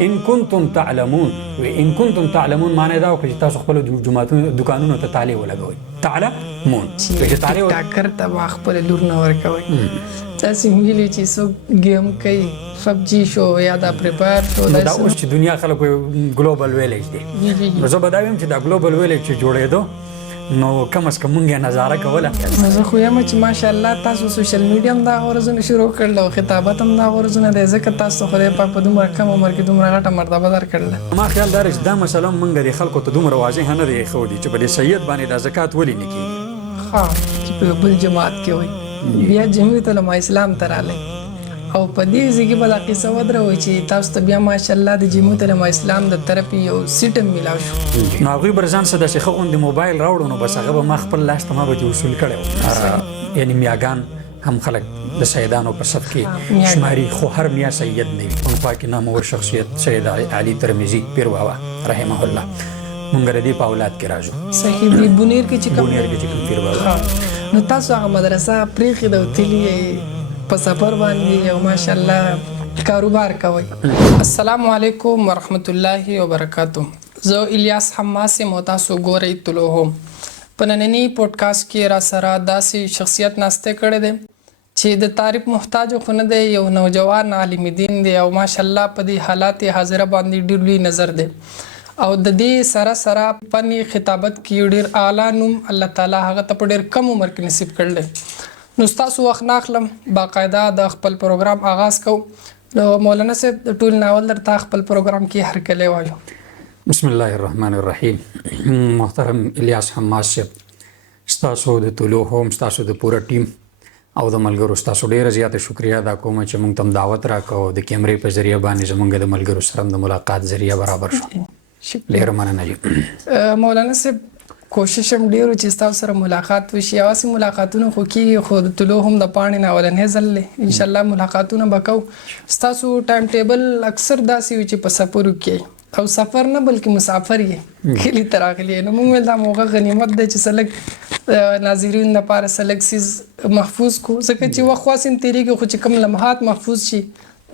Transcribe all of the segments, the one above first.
ان کنتم تعلمون ان کنتم تعلمون معنی دا وکړي چې تاسو خپل جماعتونو دکانونو ته تاله ولګوي تعلمون چې تاله ټاکر ته خپل لور نه ورکوي تاسو ویلي چې څوک گیم کوي PUBG شو یا دا پریپایر شو دا اوس چې دنیا خلکو ګلوبل ویلیج دی نو زه به دا وایم چې دا ګلوبل ویلیج چې جوړېدو نو کم از کم مونږ نظاره کوله زه خو یم چې ماشاءالله تاسو سوشل میډیا هم دا ورځونه شروع کړل او خطابت هم دا ورځونه دی ځکه تاسو خدای پاک په دومره کم عمر کې دومره غټه مرتبه درکړله ما خیال دا چې دا مسله مونږ د خلکو ته دومره واضح نه دی ښودي چې په دې سید باندې دا زکات ولې نه کېږي ښه چې په بل جماعت کې وي بیا جمعیت علما اسلام ته راغلی او په دې ځای کې به دا قصه ودروي چې تاسو ته بیا ماشاءالله د جمعیت علما اسلام د طرفې یو سیټ هم میلاو شو نو هغوی به ځان څه داسې ښه غوندې موبایل راوړو نو بس هغه به ما خپل لاس ته ما به دې وصول کړی یعنې میاګان هم خلک د سیدانو په صف کې شماري خو هر میا سید نه وي اون پاکې نامور شخصیت سید علي ترمذي پیر بابا رحمه الله مونږ د دې په اولاد کې راځو صحیح دی بونیر کې چې کوم پیر بابا نو تاسو هغه مدرسه پرېښې ده او تللي په سفر باندې او ماشاءالله کاروبار کوي السلام علیکم ورحمت الله وبرکاته زه الیاس حماس یم او تاسو ګورئ طلوع هوم په ننني پودکاسټ کې را سره داسې شخصیت ناسته کړی دی چې د تعریف محتاج خو نه دی یو نوجوان عالم دین دی او ماشاءالله په دې حالات حاضره باندې ډېر لوی نظر دی او د دې سره سره فني خطابت کې ډېر اعلی نوم الله تعالی هغه ته په ډېر کم عمر کې نصیب کړی نو ستاسو وخت ناخلم باقاعده د خپل پروګرام آغاز کو نو مولانا صاحب د ټول ناول درته خپل پروګرام کې هرکلی وایو بسم الله الرحمن الرحیم محترم الیاس حماس صاحب ستاسو د طلوع هوم ستاسو د پوره ټیم او د ملګرو ستاسو ډیره زیاته شکریا ادا کوم چې موږ تم دعوت راکړو د کیمرې په ذریعہ باندې زموږ د ملګرو سره د ملاقات ذریعہ برابر شو ډیره مننه مولانا صاحب کوشش هم ډیرو چې تاسو سره ملاقات وشي او سم ملاقاتونه خو کې خو د طلوع هم د پاڼې نه ولنې ځل ان شاء الله ملاقاتونه وکاو تاسو ټایم ټیبل اکثر داسې وي چې په سفر کې او سفر نه بلکې مسافر یې کلی تراغلی نو موږ دا موغه غنیمت ده چې سلک ناظرین لپاره سلک سیز محفوظ کو ځکه چې وخت واسم تیری کې خو چې کم لمحات محفوظ شي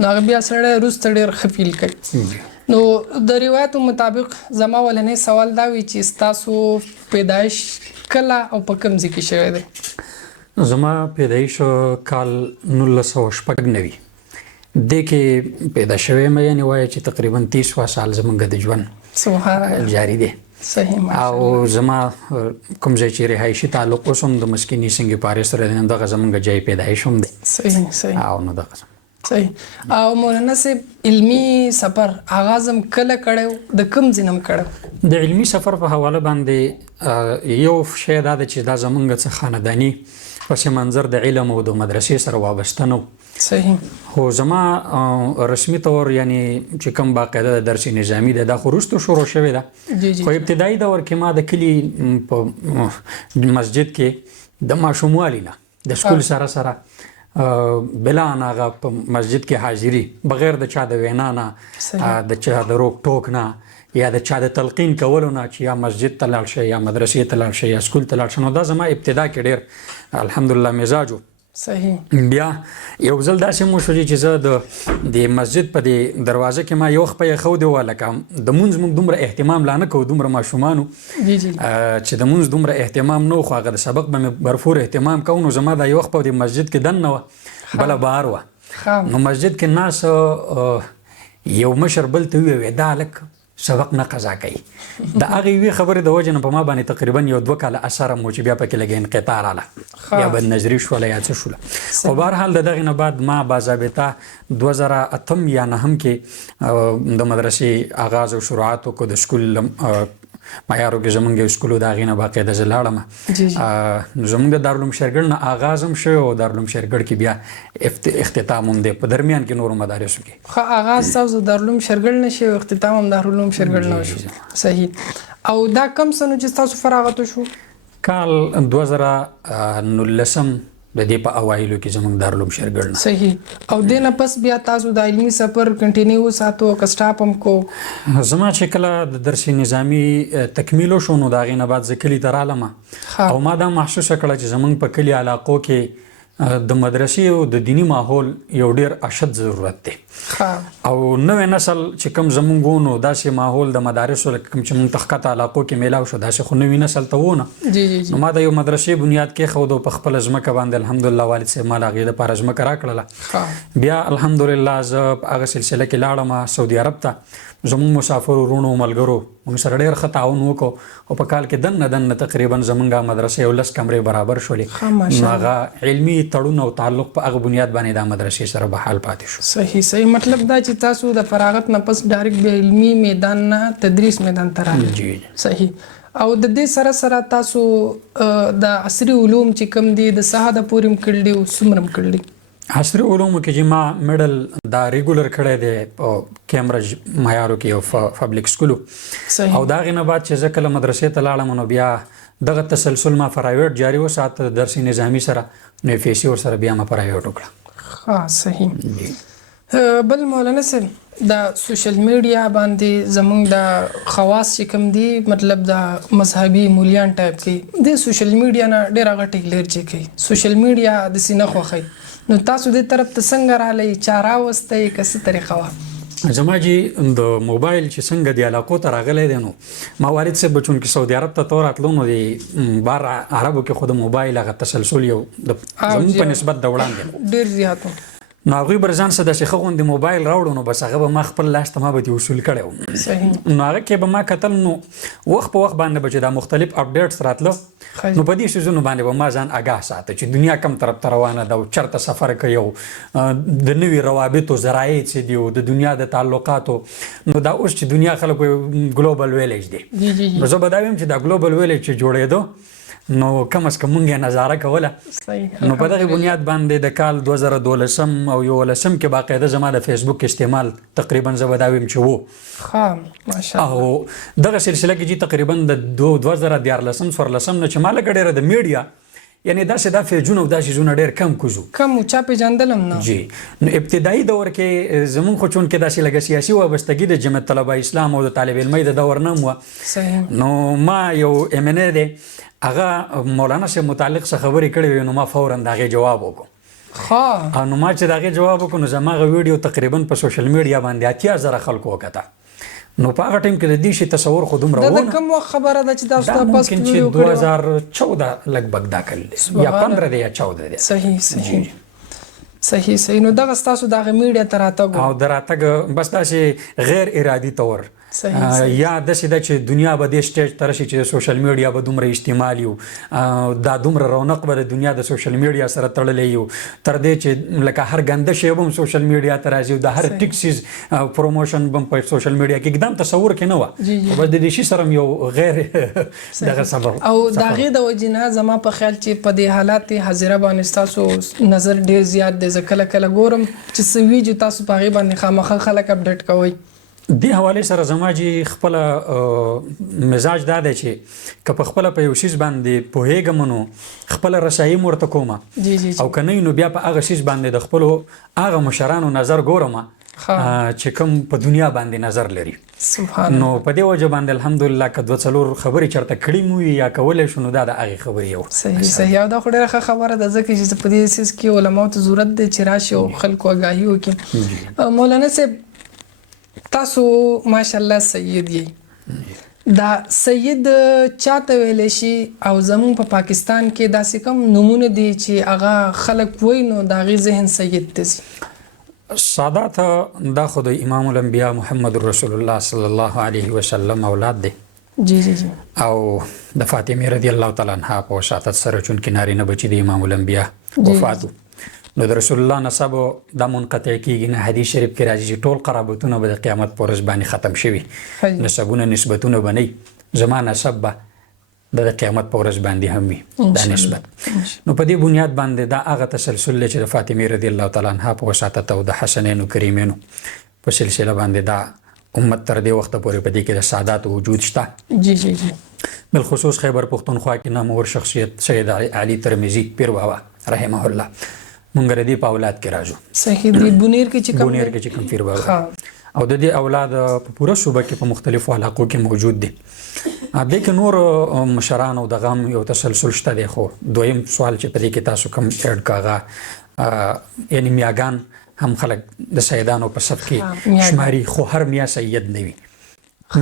نو بیا سره روز ډیر خفیل کوي نو د روایتو مطابق زما ولنې سوال دا وی چې تاسو پیدایش کله او په کوم ځای کې شوی دی زما پیدایش کال 1996 د کې پیدا شوی مې یعنی وایي چې تقریبا 30 سال زمونږ د ژوند سبحان الله جاری دی صحیح او زما کوم ځای چې رهایشي تعلق اوسم د مسکینی څنګه پاره سره دغه زمونږ ځای پیدایش هم دی صحیح او نو دغه صحیح او مولانا صاحب علمی سفر آغازم کله کړو د کوم ځینم کړو د علمی سفر په حواله باندې یو شی دا چې دا زمونږ څخه خاندانی پس منظر د علم او د مدرسې سره وابسته نو صحیح خو زما رسمي طور یعنی چې کوم باقاعده د درس نظامی ده د خروستو شروع شوی ده خو ابتدایي دور کې ما د کلی په مسجد کې د ماشوموالي نه د سکول سره بلا ناغه په مسجد کې حاضری بغیر د چا د وینا نه د چا د روک ټوک نه یا د چا د تلقین کولو نه چې یا مسجد ته لاړ شي یا مدرسې ته لاړ شي یا سکول ته لاړ شي نو دا زما ابتدا کې ډېر الحمدلله مزاجو صحیح بیا یو ځل داسې مو شو چې زه د مسجد په دې دروازه کې ما یو خپې خو دی ولکه د مونږ موږ دومره اهتمام لا نه کوو دومره ماشومانو چې د مونږ دومره اهتمام نو خو هغه د سبق به مې برفور اهتمام کوو نو زما دا یو خپې د مسجد کې دننه وه بله بهر وه نو مسجد کې ناس یو مشر بل ته وویل دا هلک سبق نه قضا کوي د هغې یوې خبرې د وجې نه په ما باندې تقریبا یو 2 کاله اثر هم و چې بیا پکې لږه انقطاع راله یا بدنظري شوله یا څه شوله خو بهرحال د دغې نه بعد ما باضابطه 2008 یا 9 کې د مدرسې آغاز او شروعات وکړو د سکول معیارو کې زمونږ یو سکول د هغې نه باقاعده زه لاړم زمونږ د دارالعلوم شیرګل نه آغاز هم شوی او دارالعلوم شیرګل کې بیا اختتام هم دی په درمیان کې نورو مدارسو کې ښه آغاز تاسو دارالعلوم شیرګل نه شوی اختتام هم دارالعلوم شیرګل نه شو صحیح او دا کم سنو چې تاسو فراغت وشو کال 2019 د دې په اوایلو کې زمونږ دارالعلوم شیرګل نه صحیح او دې نه پس بیا تاسو د علمي سفر کنټینیو ساتو که سټاپ هم کو زما چې کله د درس نظامی تکمیل شو نو د هغې نه بعد زه کلي ته رالم او ما دا محسوسه کړه چې زمونږ په کلي علاقو کې د مدرسې او د دینی ماحول یو ډیر اشد ضرورت دی او نوې نسل چې کوم زمونږ نو داسې ماحول د مدارسو کوم چې موږ تخکته علاقو کې میلاو شو داسې خو نوې نسل ته وونه نو ما د یو مدرسې بنیاد کې خو د خپل ځمکه باندې الحمدلله والد صاحب مال هغې دپاره ځمکه راکړله بیا الحمدلله زه په هغه سلسله کې لاړم سعودي عرب ته زمونږ مسافر ورونو ملګرو موږ سره ډېر ښه تعاون وکړو او په کال کې دننه تقریبا زمونږ مدرسې یو 10 کمرې برابر شولې نو هغه علمي تړون او تعلق په هغه بنیاد باندې دا مدرسې سره بحال پاتې شو صحیح مطلب دا چې تاسو د فراغت نه پس ډایرکټ بیا علمي میدان نه تدریس میدان ته راغلئ صحیح او د دې سره سره تاسو د عصري علوم چې کوم دي د سهاده پورې هم کړي او څومره هم کړي عصري علومو کې چې ما میډل دا ریګولر کړی دی په کیمبرج معیارو کې یو پبلک سکولو او د هغې نه بعد چې زه کله مدرسې ته لاړم نو بیا دغه تسلسل ما پرایویټ جاري وساته د درس نظامي سره نو FSC ورسره بیا ما پرایویټ وکړه صحیح بل مولانا صاحب د سوشل میډیا باندې زمونږ د خواص چې کوم دي مطلب د مذهبي مولیان ټایپ کې د سوشل میډیا نه ډېر غټ الرجي کوي سوشل میډیا د سینه خوښي نو تاسو دې طرف ته څنګه راغلی چا راوستی که څه طریقه وه زما جی د موبایل چې څنګه د علاقو ته راغلی دی نو ما والد صاحب به چونکې سعودي عرب ته تو راتلو نو د بار عربو کې خو د موبایل هغه تسلسل یو زموږ په نسبت د وړاندې ډېر زیات نو هغوی به ځان څه داسې ښه غوندې موبایل راوړو نو بس هغه به ما خپل لاس ته ما به دې وصول کړی و نو هغه کې به ما کتل نو وخت په وخت باندې به چې دا مختلف اپډیټس راتله نو په دې څیزونو باندې به ما ځان آګاه ساته چې دنیا کم طرف ته روانه ده او چېرته سفر کوي او د نوي روابطو ذرایع څه دي او د دنیا د تعلقاتو نو دا اوس چې دنیا خلکو ګلوبل ویلیج دی نو زه به دا ویم چې دا ګلوبل ویلیج چې جوړېدو نو کم از کم مونږ یې نظاره کوله نو په دغه بنیاد باندې د کال 2012 او 2011 کې باقاعده زما د فیسبوک استعمال تقریبا زه به دا ویم چې و ماشاءالله او دغه سلسله کې چې تقریبا د 2014 نه چې ما لږ ډېره د میډیا یعنی داسې دا فیجونه او دا شیزونه ډېر کم کوزو کم چا پېژندلم نه جی نو ابتدایي دور کې زمونږ خو چونکې داسې لږه سیاسي وابستګي د جمعیت طلبه اسلام او د طالب علمۍ د دور نه هم وه نو ما یو MNA دی هغه مولانا صاحب متعلق څه خبرې کړې وې نو ما فورا د هغې جواب وکړو نو ما چې د هغې جواب وکړو نو زما هغه ویډیو تقریبا په سوشل میډیا باندې 80,000 خلکو وکته نو په هغه ټایم کې د دې شي تصور خو دومره ونه دا کوم وخت خبره ده چې تاسو ته پس چې 2014 لګبګ دا کړل یا 15 دی یا 14 دی صحیح نو دغه ستاسو دغه میډیا ته راتګ او د راتګ بس داسې غیر ارادي طور یا داسې ده چې دنیا به دې سټیج ته راشي چې د سوشل میډیا به دومره استعمال یو دا دومره رونق به د دنیا د سوشل میډیا سره تړلی یو تر دې چې لکه هر ګنده شی به هم سوشل میډیا ته راځي او د هر ټیک سیز پروموشن به هم په سوشل میډیا کې اقدام تصور کې نه وه بس د دې شي سره یو غیر دغه سبب او د هغې د وجې نه زما په خیال چې په دې حالات حاضره باندې ستاسو نظر ډېر زیات دی زه کله کله ګورم چې څه وي چې تاسو په هغې باندې خامخا خلک اپډیټ کوئ دې حوالې سره زما چې خپله مزاج دا دی چې که په خپله په یو شیز باندې پوهېږم نو خپله رسایي م ورته کوم او که نه نو بیا په هغه شیز باندې د خپلو هغه مشرانو نظر ګورم چې کوم په دنیا باندې نظر لري نو په دې وجه باندې الحمدلله که 2-4 خبرې چېرته کړي مو وي یا کولی شو نو دا د هغې خبرې یو صحیح او دا خو ډېره ښه خبره ده ځکه چې په دې سیز کې علماو ته ضرورت دی چې راشي او خلکو آګاهي وکړي مولانا صاحب تاسو ماشاءالله سید یې دا سید چاته ویلی شي او زمونږ په پاکستان کې داسې کوم نومونه دي چې هغه خلک وایي نو د هغې ذهن سید ته ځي سادات دا خو د امام الانبیا محمد رسول الله صلی الله علیه وسلم اولاد دی جی او د فاطمه رضی الله تعالی عنها په وساطت سره چونکې نارینه بچي د امام الانبیا وفات نو د رسول الله نسب دا منقطع کیږي نه حدیث شریف کې راځي چې ټول قرابتونه به د قیامت په ورځ باندې ختم شوي نسبونه نسبتونه به نه زما نسب به د قیامت په ورځ باندې هم وي دا نسبت نو په دې بنیاد باندې دا هغه تسلسل دی چې د فاطمه رضی الله تعالی عنها په وساطت او د حسنینو کریمینو په سلسله باندې دا امت تر دې وخته پورې په دې کې د سادات وجود شته جی بالخصوص خیبر پختونخوا کې نامور شخصیت سید علي ترمذي پیر بابا رحمه الله مونږ ردی په اولاد کې راځو صحیح دی بونیر کې چې کوم پیر بابا او د دې اولاد په پوره صوبه کې په مختلفو علاقو کې موجود دي. دې کې نور مشران او د غم یو تسلسل شته دی. خو دویم سوال چې په دې کې تاسو کوم اډ کاغه یعنی میاګان هم خلک د سیدانو په صف کې شماري، خو هر میا سید نه وي.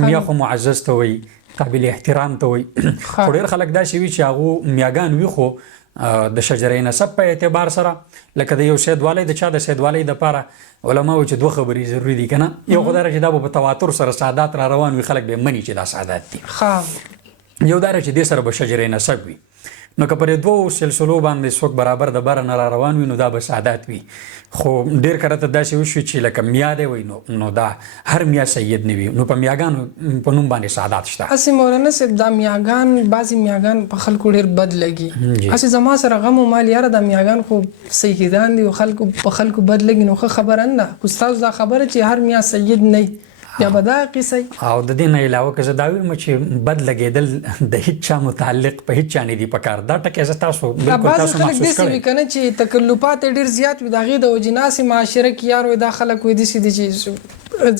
میا خو معزز ته وي، قابل احترام ته وي. خو ډېر خلک داسې وي چې هغه میاګان وي خو د شجرې نسب په اعتبار سره لکه د یو سیدوالی د چا د سیدوالی دپاره علماو چې دوه خبرې ضروري دي که نه. یو خو دا چې دا به په تواتر سره سادات را روان وي، خلک به مني چې دا سادات دي. یو دا چې دې سره به شجرې نسب وي. نو که پر دوو سلسلو باندې څوک برابر د بره نه را روان وي نو دا به سادات وي. خو ډېر کله ته داسې وشوي چې لکه میا دی وي نو دا هر میا سید نه وي. نو په میاګانو په نوم باندې سادات شته. هسې مولانا صاحب دا میاګان بعضې میاګان په خلکو ډېر بد لګي. هسې زما سره غم و مال یاره دا میاګان خو سیدان دي او په خلکو بد لګي. نو ښه خبره نه ده. خو ستاسو دا خبره چې هر میا سید نه یا به دا قصه او د دې نه علاوه که زه دا ویم چې بد لګېدل د هیڅ چا متعلق په هیڅ چا نه دي پکار. دا ټکی زه تاسو بالکل تاسو محسوس داسې وي که نه چې تکلفات یې ډېر زیات وي د هغې د وجې ناسې معاشره کې یار وي دا خلک وایي داسې دي چې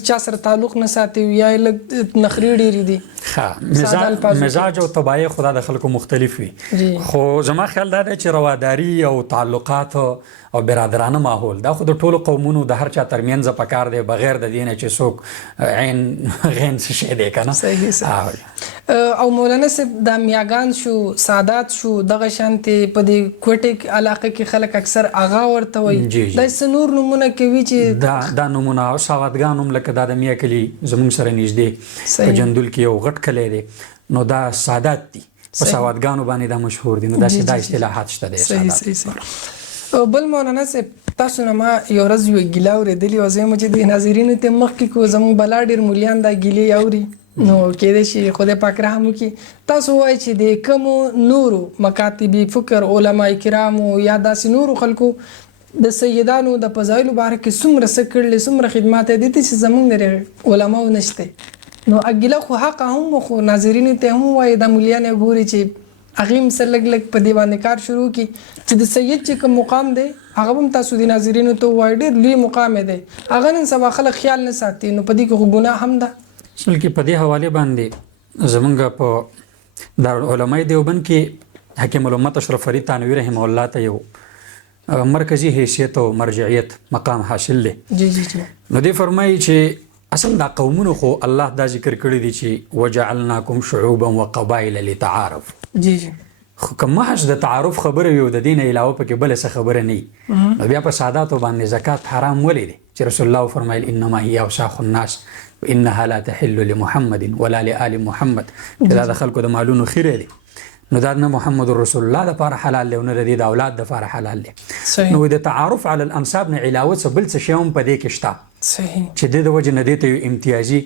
چا سره تعلق نه ساتي یا یې لږ نخرې ډېرې دي. مزاج او طبایع خدا د خلکو مختلف وي. خو زما خیال دا دی چې رواداري او تعلقات او برادرانه ماحول دا خو د ټولو قومونو د هر چا ترمنځ پکار دی بغیر د دې نه چې څوک عین غین څه شی دی که نه. صحیح. او مولانا صاحب دا میاګان شو، سادات شو، دغه شانتې په دې کوټې علاقه کې خلک اکثر اغا ورته وایي. دا څه نور نومونه کوي چې دا نومونه سوادګان هم لکه دا د میا کلي زموږ سره نږدې په جندول کې یو غټ کلی دی نو دا سادات دي. په سوادګانو باندې دا مشهور دي. نو داسې دا اصطلاحات شته دی سادات. بل مولانا صاحب تاسو نه ما یو ورځ یوه ګیله اورېدلې وه. زه یم چې د ناظرینو ته مخکې کړو زموږ بلا ډېر مولیان دا ګیلې اوري نو کېدای شي خدای پاک رحم وکړي. تاسو وایئ چې د کومو نورو مکاتبي فکر علما کرامو یا داسې نورو خلکو د سیدانو د فضایلو باره کې څومره څه کړلې، څومره خدمات یې دي چې زموږ د علماو نشته. نو ګیله خو حقه هم خو ناظرینو ته هم وایي دا مولیان یې ګوري چې هغې هم څه لږ لږ په دې باندې کار شروع کړي چې د سید چې کوم مقام دی هغه هم تاسو د ناظرینو ته ووایئ ډېر لوی مقام دی. هغه نن سبا خلک خیال نه ساتي. نو په دې کې خو ګناه هم ده. اصل کې په دې حوالې باندې زمونږ په دارالعلومای دیوبند کې حکیم الامت اشرف فرید تانوي رحمه الله ته یو مرکزی حیثیت او مرجعیت مقام حاصل دی. نو دې فرمایي چې اصل دا قومونو خو الله دا ذکر کړی دی چې وجعلناکم شعوبا وقبایل لتعارف. خو که محض د تعارف خبره وي او د دې نه علاوه پکې بله څه خبره نه وي نو بیا په ساداتو باندې زکات حرام ولې دی چې رسول الله فرمایل انما هي اوساخ الناس وانها لا تحل لمحمد ولا لآل محمد. دا د خلکو د مالونو خیره دی. نو دا نه محمد رسول الله دپاره حلال دی او نه د دې د اولاد دپاره حلال دی. نو د تعارف علی الانساب نه علاوه څه بل څه شی هم په دې کې شته چې د وجې نه دې ته یو امتیازي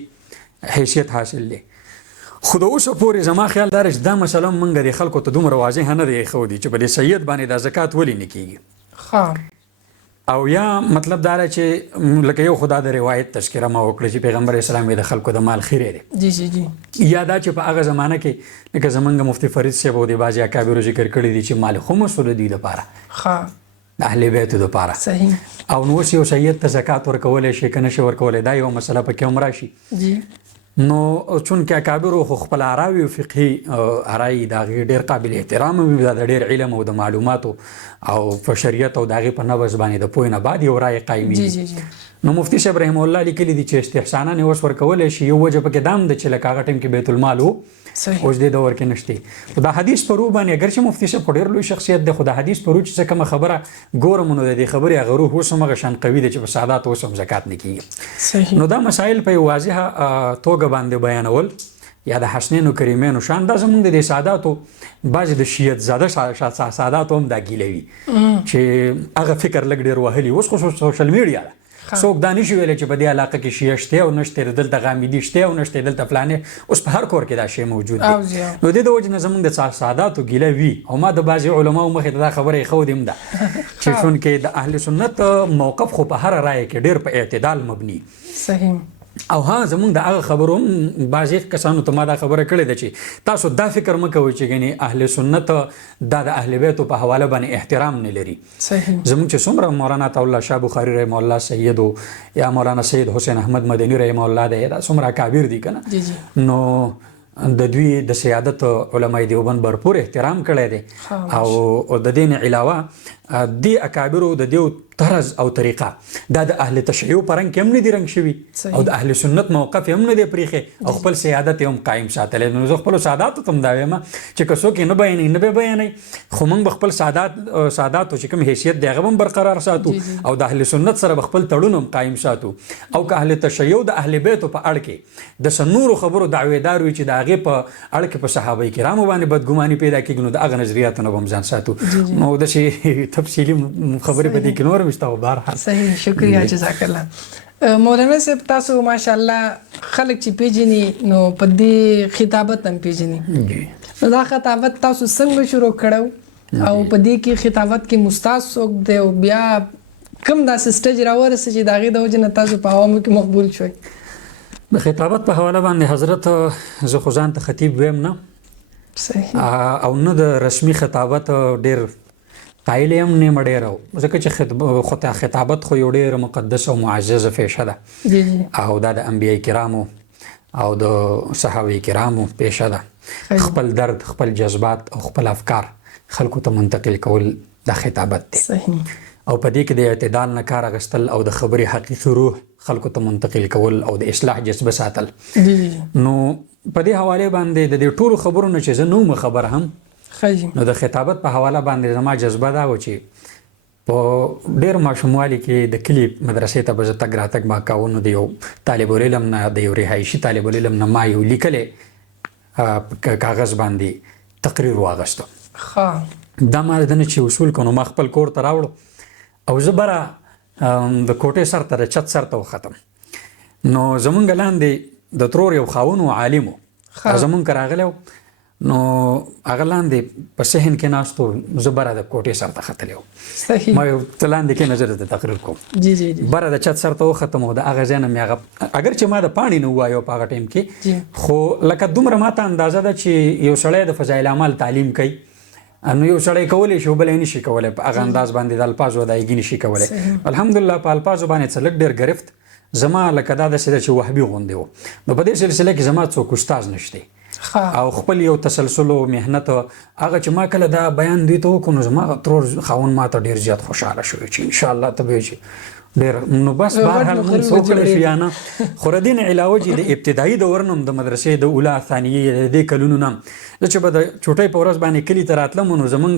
حیثیت حاصل دی. خو د اوسه پورې زما خیال دا چې دا مسله موږ د خلکو ته دومره واضح نه دی ښودي چې په دې سید باندې دا زکات ولې نه کېږي. او یا مطلب دا دی چې لکه یو خدا د روایت تذکره ما وکړه چې پیغمبر اسلام د خلکو د مال خیره دی. یا دا چې په هغه زمانه کې لکه زمونږ مفتی فرید صاحب او د بعضې اکابرو ذکر کړي دي چې مال خمس د دوی دپاره د اهل بیتو دپاره. او نو اوس یو سید ته زکات ورکولی شي که نه شي ورکولی دا یو مسله پکې هم راشي. نو چونکې اکابرو خو خپل اراوي او فقهي ارایي د هغې ډېر قابل احترام وي دا د ډېر علم او د معلوماتو او په شریعت او د هغې په نبض باندې د پوهې نه بعد یو رایې قایمېږي. نو مفتي صاحب رحمه الله لیکلي دي چې استحسانا یې اوس ورکولی شي. یو وجه پکې دا هم ده چې لکه هغه ټایم کې بیت المال و اوس دې دور کې نشته. خو دا حدیث په روح باندې اگر چې مفتي صاحب خو ډېر لوی شخصیت دی خو د حدیث په روح چې څه کومه خبره ګورم نو د دې خبرې هغه روح اوس هم هغه شان قوي دی چې په سادات اوس هم زکات نه کېږي. نو دا مسایل په یو واضحه توګه باندې بیانول یا د حسنینو کریمینو شان دا زمونږ د دې ساداتو بعضې د شیعت زاده ساداتو هم دا ګیله وي چې هغه فکر لږ ډېر وهلي. اوس خو سوشل میډیا ده څوک دا نشي ویلی چې په دې علاقه کې شیعه شته او نشته دلته غامیدي شته او نشته دلته فلانې. اوس په هر کور کې دا شی موجود دی. نو دې د وجې نه زموږ د ساداتو ګیله وي. او ما د بعضې علماو مخې ته دا خبره ایښودې هم ده چې چونکې د اهل سنت موقف خو په هره رایه کې ډېر په اعتدال مبني. صحیح. او ها زمونږ د هغه خبرو هم بعضې کسانو ته ما دا خبره کړې ده چې تاسو دا فکر مه کوئ چې ګنې اهل سنت دا د اهل بیتو په حواله باندې احترام نه لري. زمونږ چې څومره مولانا طاالله شاه بخاري رحمه الله سیدو یا مولانا سید حسین احمد مدني رحمه الله دی دا څومره اکابر دي که نه نو د دوی د سیادت علماء دیوبند بھرپور احترام کړی دی او د دې نه علاوه دې اکابرو د دیو طرز او طریقه دا د اهل تشیع په رنګ کې هم نه دي رنګ شوي او د اهل سنت موقف هم نه دی پریښی او خپل سیادت هم قایم ساتلی. نو زه خپلو ساداتو ته هم دا وایم چې که څوک یې نه بیانوي نه به بیانوي خو موږ به خپل ساداتو چې کوم حیثیت دی هغه هم برقرار ساتو او د اهل سنت سره به خپل تړون هم قایم ساتو. او که اهل تشیع د اهل بیتو په اړه کې د څه نورو خبرو دعویدار وي چې د هغې په اړه کې په صحابه کرامو باندې بدګماني پیدا کېږي نو د هغه نظریاتو نه به هم ځان ساتو. نو داسې تفصیلي خبرې په دې کې نور هم شته او بهرحال صحیح شکریہ جزاک الله. مولانا صاحب تاسو ماشاءالله خلک چې پیژني نو په دې خطابت هم پیژني نو دا خطابت تاسو څنګه شروع کړو او په دې کې خطابت کې مستاذ څوک دی او بیا کوم داسې سټیج راورسه چې د هغې د وجې نه تاسو په عوامو کې مقبول شوئ؟ د خطابت په حواله باندې حضرت زه خو ځان ته خطیب ویم نه صحیح او نه د رسمي خطابت ډېر قایل هم نیمه ډېره ځکه چې خطابت خو یو ډېره مقدس او معززه پیشه ده او دا د انبیاء کرامو او د صحابه کرامو پیشه ده. خپل درد خپل جذبات او خپل افکار خلکو ته منتقل کول د خطابت دی او په دې کې د اعتدال نه کار اخیستل او د خبرې حقیقي روح خلکو ته منتقل کول او د اصلاح جذبه ساتل. نو په دې حواله باندې د دې ټولو خبرو نه چې زه نه وم خبر هم نو د خطابت په حواله باندې زما جذبه دا و چې په ډېر ماشوموالي کې د کلي مدرسې ته به زه تګ راتګ ما کاوه نو د یو طالب العلم نه د یو رهایشي طالب العلم نه ما یو لیکلی کاغذ باندې تقریر واغسته. دا ما د نه چې وصول کړو نو ما خپل کور ته راوړو او زه بره د کوټې سر ته د چت سر ته وختم نو زمونږ لاندې د ترور یو خاون و عالم و زمونږ که راغلی نو هغه لاندې په صحن کې ناست و زه بره د کوټې سر ته ختلی وم ما یو ته لاندې کې نظر ته تقریر کوم بره د چت سر ته وختم او د هغه ځای نه مې هغه اگر چې ما د پاڼې نه ووایو په هغه ټایم کې خو لکه دومره ما ته اندازه ده چې یو سړی د فضایل اعمال تعلیم کوي نو یو سړی کولی شي بل یې نشي کولی په هغه انداز باندې د الفاظو ادایګي نشي کولی. الحمدلله په الفاظو باندې څه لږ ډېر ګرفت زما لکه دا داسې ده چې وهبي غوندې و نو په دې سلسله کې زما څوک استاذ نشته او خپل یو تسلسل او محنت هغه چې ما کله دا بیان دوی ته وکړو نو زما ترور خاون ما ته ډېر زیات خوشحاله شو چې انشاءالله ته به چې ډېر نو بس بهرحال مونږ څه وکړی شو یا نه خو د دې نه علاوه چې د ابتدایي دور نه د مدرسې د اوله ثانیې د دې کلونو نه زه چې به د چوټۍ په ورځ باندې کلي ته راتلم نو زمونږ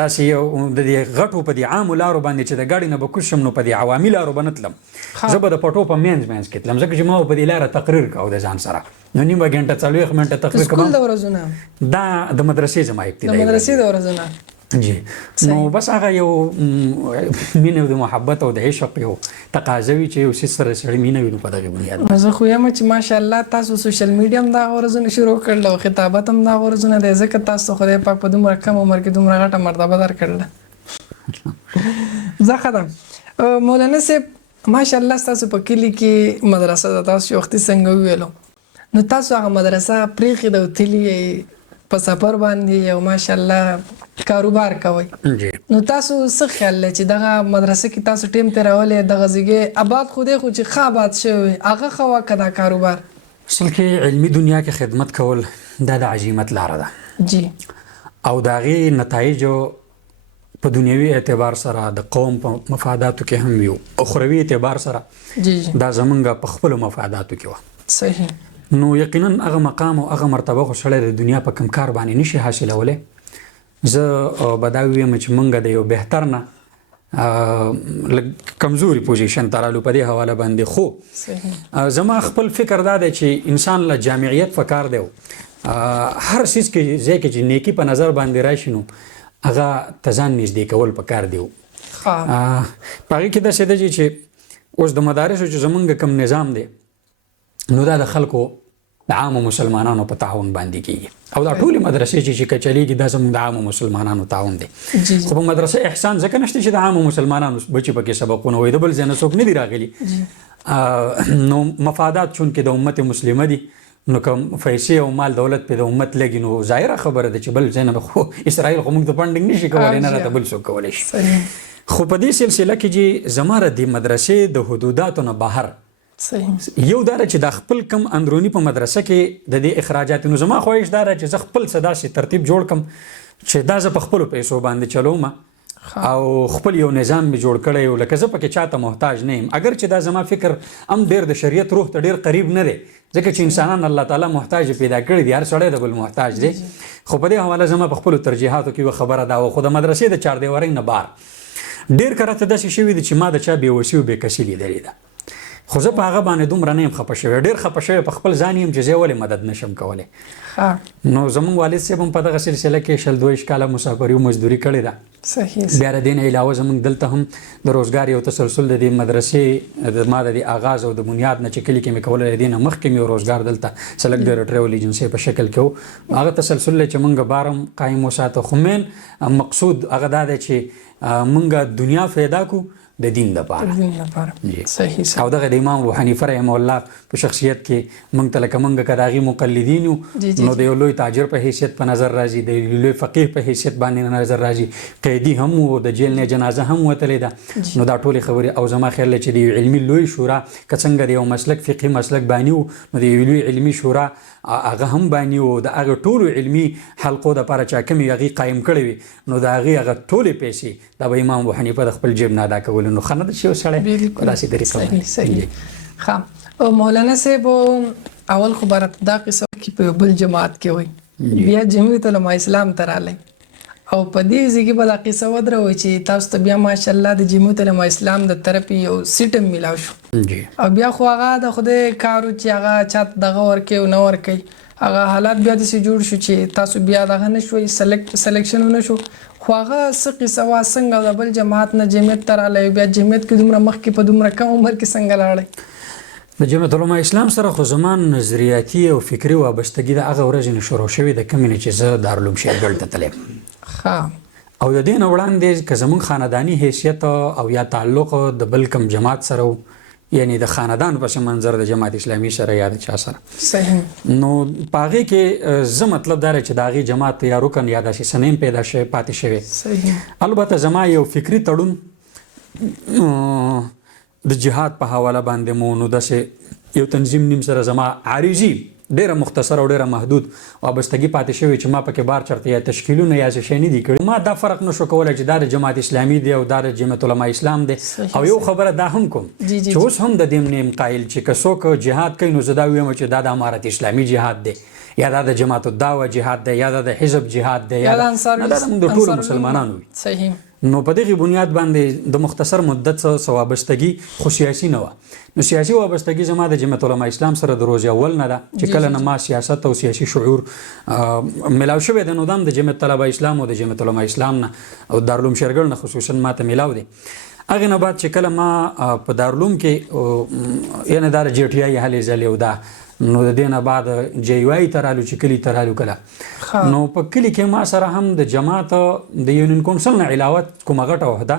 داسې یو د دې غټو په دې عامو لارو باندې چې د ګاډي نه به کوز شم نو په دې عوامي لارو به نه تلم زه به د پټو په منځ کې تلم ځکه چې ما په دې لاره تقریر کوو د ځان سره نو نیمه ګنټه 40 منټه تقریر کوم سکول د ورځونه دا د مدرسې زما ابتدایي د مدرسې د ورځونه جی نو بس هغه یو مینه او د محبت او د عشق یو تقاضا وي چې یو څه سره سړی مینه وي نو په دغه بنیاد زه خو یم چې ماشاءالله تاسو سوشل میډیا هم دا ورځونه شروع کړل او خطابت هم دا ورځونه دی ځکه تاسو خدای پاک په دومره کم عمر کې دومره غټه مرتبه درکړله. زه ختم مولانا صاحب ماشاءالله تاسو په کلي کې مدرسه ده تاسو وختي څنګه ویلو نو تاسو هغه مدرسه پرېښې ده او تللي په سفر باندې او ماشاءالله کاروبار کوئ نو تاسو څه خیال لرئ چې دغه مدرسه کې تاسو ټیم تېرولی دغه ځای آباد خو دی خو چې ښه آباد شوی هغه ښه وه که دا کاروبار؟ اصل کې علمي دنیا کې خدمت کول دا د عزیمت لاره ده جی او د هغې نتایجو په دنیوي اعتبار سره د قوم په مفاداتو کې هم وي او اخروي اعتبار سره دا زمونږ په خپلو مفاداتو کې وه. صحیح. نو یقینا هغه مقام او هغه مرتبه خو سړی د دنیا په کم کار باندې نشي حاصلولی. زه به دا ویم چې موږ د یو بهتر نه کمزوري پوزیشن ته رالو په دې حواله باندې خو زما خپل فکر دا دی چې انسان له جامعیت پکار دی هر څیز کې ځای کې چې نیکي په نظر باندې راشي نو هغه ته ځان نږدې کول پکار دی. په هغې کې داسې ده چې اوس د مدارسو چې زمونږ کوم نظام دی نو دا د خلکو د عامو مسلمانانو په تعاون باندې کېږي او دا ټولې مدرسې چې چلیږي دا زموږ د عامو مسلمانانو تعاون دی. خو په مدرسه احسان ځکه نشته چې د عامو مسلمانانو بچي پکې سبقونه وایي د بل ځای نه څوک نه دي راغلي نو مفادات چون کې د امت مسلمه دي نو کوم پیسې او مال دولت په د امت لګي نو ظاهره خبره ده چې بل ځای نه خو اسرائیل خو موږ ته فنډینګ نشي کولی نه راته بل څوک کولی شي خو په دې سلسله کې چې زما د مدرسې د حدوداتو نه بهر یو دا چې د خپل کم اندرونی په مدرسه کې د دې اخراجات نو زما خواهش دا چې زه خپل صداسي ترتیب جوړ کم چې دا زه په خپلو پیسو باندې چلوم او خپل یو نظام می جوړ کړی او لکه زه پکې چاته محتاج نه یم اگر چې دا زما فکر هم ډېر د شریعت روح ته ډېر قریب نه دی ځکه چې انسانان الله تعالی محتاج پیدا کړي دي هر سړی د بل محتاج دی خو په دې حواله زما په خپلو ترجیحاتو کې یوه خبره دا وه خو د مدرسې د چاردیوارۍ نه بار ډېر کله ته داسې شوي دي چې ما د چا بېوسي او بېکسي لیدلې ده خو زه په هغه باندې دومره نه یم خفه شوی ډېر خفه شوی په خپل ځان یم چې زه ولې مدد نشم کولی نو زموږ والد صاحب هم په دغه سلسله کې 22 کاله مسافري او مزدوري کړې ده بیا د دې نه علاوه زموږ دلته هم د روزګار یو تسلسل د دې مدرسې ما د دې آغاز او د بنیاد نه چې کلي کې مې کولی د دې نه مخکې مې یو روزګار دلته سلک د ټریول ایجنسۍ په شکل کې و هغه تسلسل دی چې موږ بارم قایم وساته خو مین مقصود هغه دا دی چې موږ دنیا پیدا کو د دین لپاره صحیح او دغه د امام ابو حنیفه رحمه الله په شخصیت کې موږ ته لکه موږ که د هغې مقلدین یو نو د یو لوی تاجر په حیثیت په نظر راځي د لوی فقیه په حیثیت باندې نظر راځي قیدي هم و د جیل نه جنازه هم وتلې ده نو دا ټولې خبرې او زما خیال چې د یو علمي لوی شورا که څنګه د یو مسلک فقهي مسلک بانی و نو د یو لوی علمي شورا هغه هم بانی و د هغه ټولو علمي حلقو دپاره چې کومې هغې قایم کړی وي نو د هغې هغه ټولې پیسې دا به امام ابو حنیفه د خپل جیب نه ادا کولو نو ښه نه ده چې یو سړی په داسې طریقه صحیح ښه مولانا صاحب اول خو به راته دا قصه وکړي په یو بل جماعت کې وایي بیا جمعیت علما اسلام ته راغلی او په دې ځای کې به دا قصه ودروي چې تاسو ته بیا ماشاءالله د جمعیت علما اسلام د طرفې یو سیټ هم میلاو شو او بیا خو هغه د خدای کار و چې هغه چاته دغه ورکوي او نه ورکوي هغه حالات بیا داسې جوړ شو چې تاسو بیا دغه نه شوئ سلیکشن ونه شو خو هغه څه قصه وه څنګه د بل جماعت نه جمعیت ته راغلی بیا جمعیت کې دومره مخکې په دومره کم عمر کې څنګه لاړی د جمعیت علما اسلام سره خو زما نظریاتي او فکري وابستګي د هغه ورځې نه شروع شوې د کومې نه چې زه دارالعلوم شیرګل ته تللی او د دې نه وړاندې که زموږ خانداني حیثیت او یا تعلق د بل کم جماعت سره یعنی د خاندان پس منظر د جماعت اسلامي سره یا د چا سره صحیح نو په هغې کې زه مطلب دا چې د هغې جماعت یا رکن یا داسې سنیم پیدا پاتې شوی صحیح البته زما یو فکري تړون د جهاد په حواله باندې مو نو داسې یو تنظیم نیم سره زما عارضي ډیره مختصر او ډیره محدود وابستګي پاتې شوی چې ما پکې بار چرته یا تشکیلونه یا څه شی نه دي کړي ما دا فرق نشو کولی چې دا د جماعت اسلامي دی او دا د جمعیت علما اسلام دی او یو خبره دا هم کوم چې اوس هم د دې نیم قایل چې که څوک جهاد کوي نو زه دا وایم چې دا د امارت اسلامي جهاد دی یا دا د جماعت الدعوه جهاد دی یا دا د حزب جهاد دی یا دا د ټولو مسلمانانو وي صحیح نو په دغه بنیاد باندې د مختصر مدت څخه وابستګي خو سیاسي نه وه نو سیاسي وابستګي زما د جمعیت علما اسلام سره د روز اول نه ده چې کله نه ما سیاست او سیاسي شعور ملاو شوی د نو د جمعیت طلبه اسلام او د جمعیت علما اسلام نه او دارالعلوم شیرګل نه خصوصا ما ته ملاو دي هغه نه بعد چې کله ما په دارالعلوم کې یعنی دا جی ټي آی هلې ځلې او دا نو د دې نه بعد جی یو آی ته رالو چې کلي ته رالو کله نو په کلي کې ما سره هم د جماعت د یونین کونسل نه علاوه کومه غټه وحده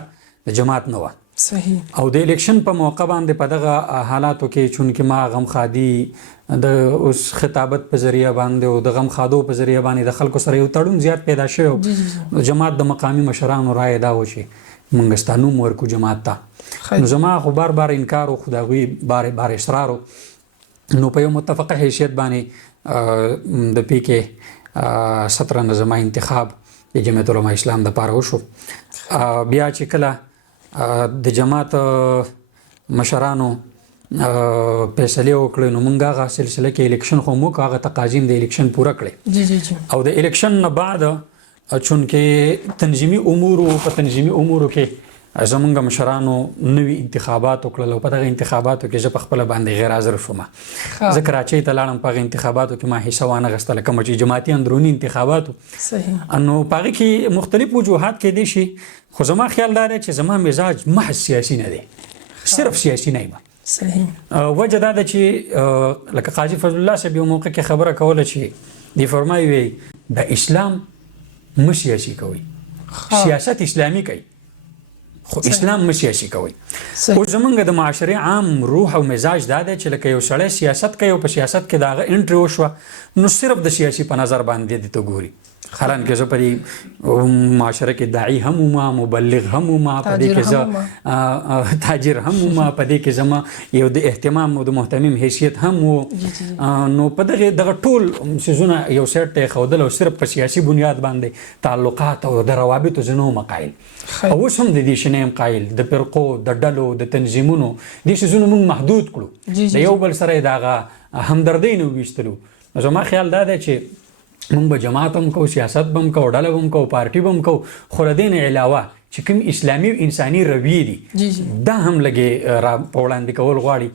د جماعت نه وه صحیح او د الیکشن په موقع باندې په دغه حالاتو کې چونکې ما غمخادي د اوس خطابت په ذریعه باندې او د غمخادو په ذریعه باندې د خلکو سره یو تړون زیات پیدا شوی جماعت د مقامی مشرانو رایه دا و چې موږ ستا نوم ورکو جماعت ته نو زما خو بار بار انکار و خو د هغوی بار اصرار نو په یو متفقه حیثیت باندې د پی کې 17 نه زما انتخاب د جمعیت علما اسلام دپاره وشو بیا چې کله د جماعت مشرانو فیصلې وکړې نو موږ هغه سلسله کې الیکشن خو موږ هغه تقاضیم د الیکشن پوره کړې او د الیکشن نه بعد چونکې تنظیمي امورو په تنظیمي امورو کې زمونږ مشرانو نوي انتخابات وکړل او په دغه انتخاباتو کې زه په خپله باندې غیر حاضر شوم زه کراچۍ ته لاړم په هغه انتخاباتو کې ما حصه وانه غستله کومه چې جماعتي اندروني انتخاباتو نو په هغې کې مختلف وجوهات کیدی شي خو زما خیال دا دی چې زما مزاج محض سیاسي نه دی صرف سیاسي نه یم وجه دا ده چې لکه قاضي فضل الله صاحب یو موقع کې خبره کوله چې دی فرمایي وی د اسلام مه سیاسي کوئ سیاست اسلامي کوي خو اسلام مه سیاسي کوئ. اوس زمونږ د معاشرې عام روح او مزاج دا دی چې لکه یو سړی سیاست کوي او په سیاست کې د هغه انټري وشوه نو صرف د سیاسي په نظر باندې دې ته ګوري. حالانکه زه په دې معاشره کې داعي هم وم، مبلغ هم وم، په دې کې زه تاجر هم وم، په دې کې زما یو د اهتمام او د مهتمم حیثیت هم و. نو په دغه ټول څیزونه یو سایډ ته یې ښودل او صرف په سیاسي بنیاد باندې تعلقات او د روابطو زه نه وم قایل. او اوس هم د دې شی نه یم قایل. د فرقو، د ډلو، د تنظیمونو دې څیزونه موږ محدود کړو، د یو بل سره یې د هغه همدردۍ نه وویستلو. زما خیال دا دی چې مونږ به جماعت هم کوو، سیاست به هم کوو، ډله به هم کوو، پارټي به هم کوو، خو له دې نه علاوه چې کوم اسلامي او انساني رویې دي دا هم لږې را په وړاندې کول غواړي.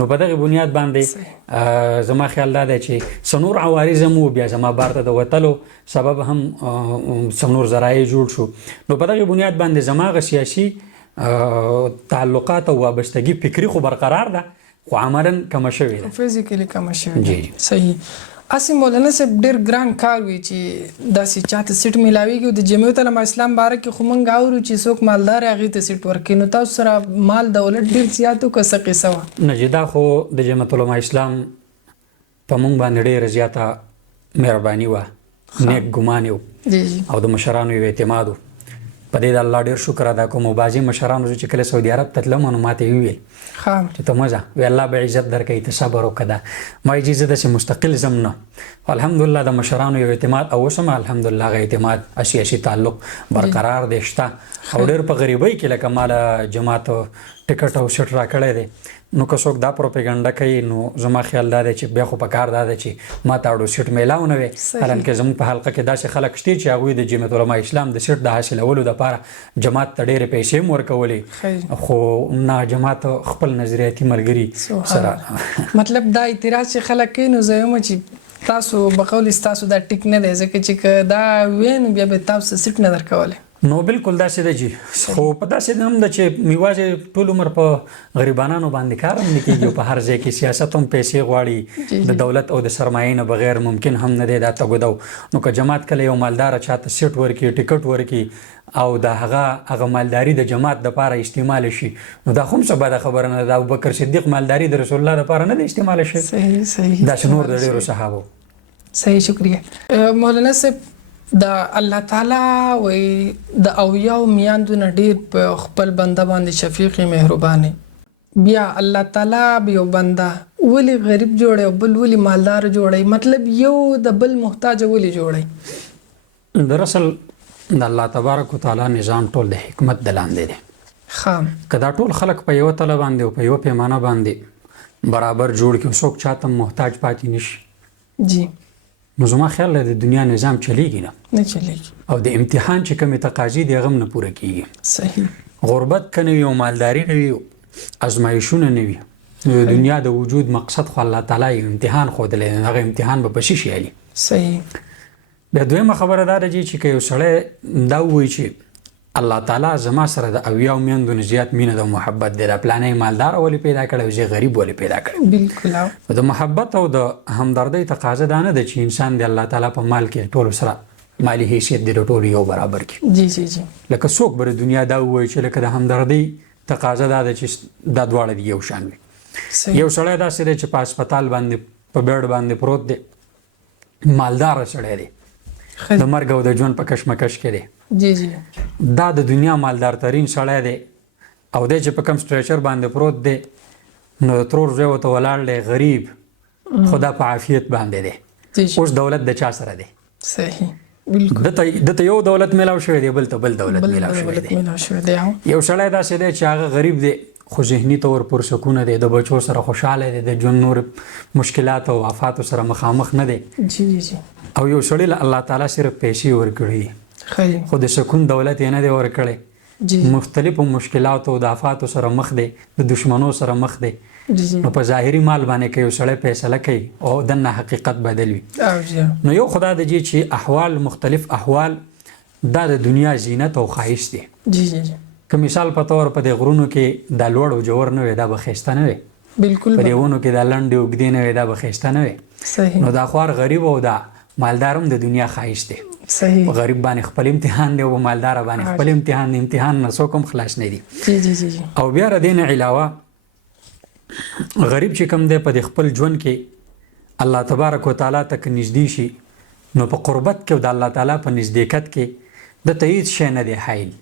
نو په دغه بنیاد باندې زما خیال دا دی چې څه نور عوارض هم بیا زما بار ته د وتلو سبب هم څه نور ذرایع جوړ شو. نو په دغه بنیاد باندې زما هغه سیاسي تعلقات او وابستګي فکري خو برقرار ده خو عملاً کمه شوې ده، فزیکلی کمه شوې ده. صحیح. اسی مولانا صاحب ډېر ګران کار وي چې داسې چاته سیټ میلاویږي. د جمعیت علما اسلام باره کې خو موږ اورو چې څوک مالدار هغې ته سیټ ورکوي. نو تاسو سره مال دولت ډېر زیات و که څه قصه وه؟ نه جدا خو د جمعیت علما اسلام په موږ باندې ډېره زیاته مهرباني وه، نیک ګمان یو او د مشرانو یو اعتماد و. په دې د الله ډېر شکر ادا کوم. بعضې مشرانو چې کله سعودي عرب ته تلم نو ماته یې وویل چې ته مه ځه، وی الله به عزت درکوي، ته صبر وکړه. ما یې زه داسې مستقل ځم نه. الحمدلله د مشرانو یو اعتماد او اوس هم الحمدلله هغه اعتماد سیاسي تعلق برقرار دی، شته. او ډېر په غریبۍ کې لکه ما له جماعت ټکټ او سیټ راکړی دی. نو که څوک دا پروپیګنډه کوي نو زما خیال دا دی چې بیا خو په کار دا دی چې ما ته اړو سیټ میلاو نه وي. حالانکه زموږ په حلقه کې داسې خلک شته چې هغوی د جمعیت علما اسلام د سیټ د حاصلولو دپاره جماعت ته ډېرې پیسې هم ورکولې، خو نه جماعت خپل نظریاتي ملګري سره مطلب دا اعتراض چې خلک کوي نو زه یم چې تاسو بقول ستاسو دا ټیک نه دی، ځکه چې که دا وی نو بیا به تاسو سیټ نه درکولی. نو بالکل داسې ده جی. خو په داسې هم ده چې یوازې ټول عمر په غریبانانو باندې کار هم نه کېږي. په هر ځای کې سیاست هم پیسې غواړي، د دولت او د سرمایې نه بغیر ممکن هم نه دی دا تګودو. نو که جماعت کله یو مالداره چاته سیټ ورکړي، ټکټ ورکړي او د هغه مالداري د جماعت دپاره استعمال شي نو دا خو هم څه بده خبره نه ده. د ابوبکر صدیق مالداري د رسول الله دپاره نه ده استعمال شوې. صحیح. داسې نور د ډېرو صحابو. صحیح، شکریه. مولانا صاحب د الله تعالی وی د اولیاء میاندو نه ډېر په خپل بنده باندې شفیق مهربانه. بیا الله تعالی یو بنده ولی غریب جوړي او بل ولی مالدار جوړي، مطلب یو د بل محتاج ولی جوړي. دراصل د الله تبارک وتعالى نظام ټول د حکمت د لاندې دی. که دا ټول خلق په یو تله باندې او په یو پیمانه باندې برابر جوړ کړي، څوک چاته محتاج پاتې نشي جی، نو زما خیال د دنیا نظام چلیږي نه چلیږي. او د امتحان چې کومې تقاضې دي هغه هم نه پوره کېږي. صحیح. غربت که نه وي او مالداري نه وي، ازمایښونه نه وي، نو د دنیا د وجود مقصد خو الله تعالی یو امتحان ښودلی دی، هغه امتحان به په څه شي علي. صحیح. بیا دویمه خبره دا ده چې که یو سړی دا ووایي چې الله تعالی زما سره د اولیاء میندو نه زیات مینه او محبت دی، د پلانې مالدار ولې پیدا کړی او زه غریب ولې پیدا کړی. بالکل. د محبت او د همدردۍ تقاضا دا نه ده چې انسان د الله تعالی په مال کې ټولو سره مالی حیثیت د ټولو یو برابر کړي. جی جی جی. لکه څوک به د دنیا دا ووایي چې لکه د همدردۍ تقاضا دا ده چې دا دواړه دي یو شان وي. یو سړی داسې دی چې په هسپتال باندې په بیډ باندې پروت دی، مالدار سړی دی، د مرګ او د ژوند په کشمکش کې دی. جی جی. دا د دنیا مالدار ترین سړی دی او دی چې په کم سټریچر باندې پروت دی نو د ترور زوی ورته ولاړ دی، غریب، خو دا په عافیت باندې دی. اوس دولت د چا سره دی؟ صحیح. بالکل. دته یو دولت میلاو شوی دی، بل ته بل دولت میلاو شوی دی. یو سړی داسې دی چې هغه غریب دی خو ذهني طور پرسکونه دی، د بچو سره خوشحاله دی، د ژوند نور مشکلات او آفاتو سره مخامخ نه دی. جی جی. او یو سړی له الله تعالی صرف پیسې ورکړي دي خو د سکون دولت یې نه دی ورکړی. مختلفو مشکلاتو او د آفاتو سره مخ دی، د دشمنو سره مخ دی. نو په ظاهري مال باندې که یو سړی فیصله کوي او دننه حقیقت بدل وي. نو یو خدا د دې چې احوال مختلف احوال دا د دنیا زینت او ښایست دی. جی جی جی. که مثال په طور په دې غرونو کې دا لوړ او جوړ نه وي دا به ښایسته نه وي. بالکل. په دې ونو کې دا لنډې اوږدې نه وي دا به ښایسته نه وي. صحیح. نو دا خوار غریب او دا مالدار هم د دنیا ښایست دی. صحیح غریب باندې خپل امتحان دی او مالدار باندې خپل امتحان دی. امتحان نه څوک هم خلاص نه دي. جی جی جی او بیا د دې نه علاوه غریب چې کوم دی په خپل ژوند کې الله تبارک وتعالی ته نږدې شي نو په قربت کې د الله تعالی په نزدېکت کې د هیڅ شی نه دی حایل.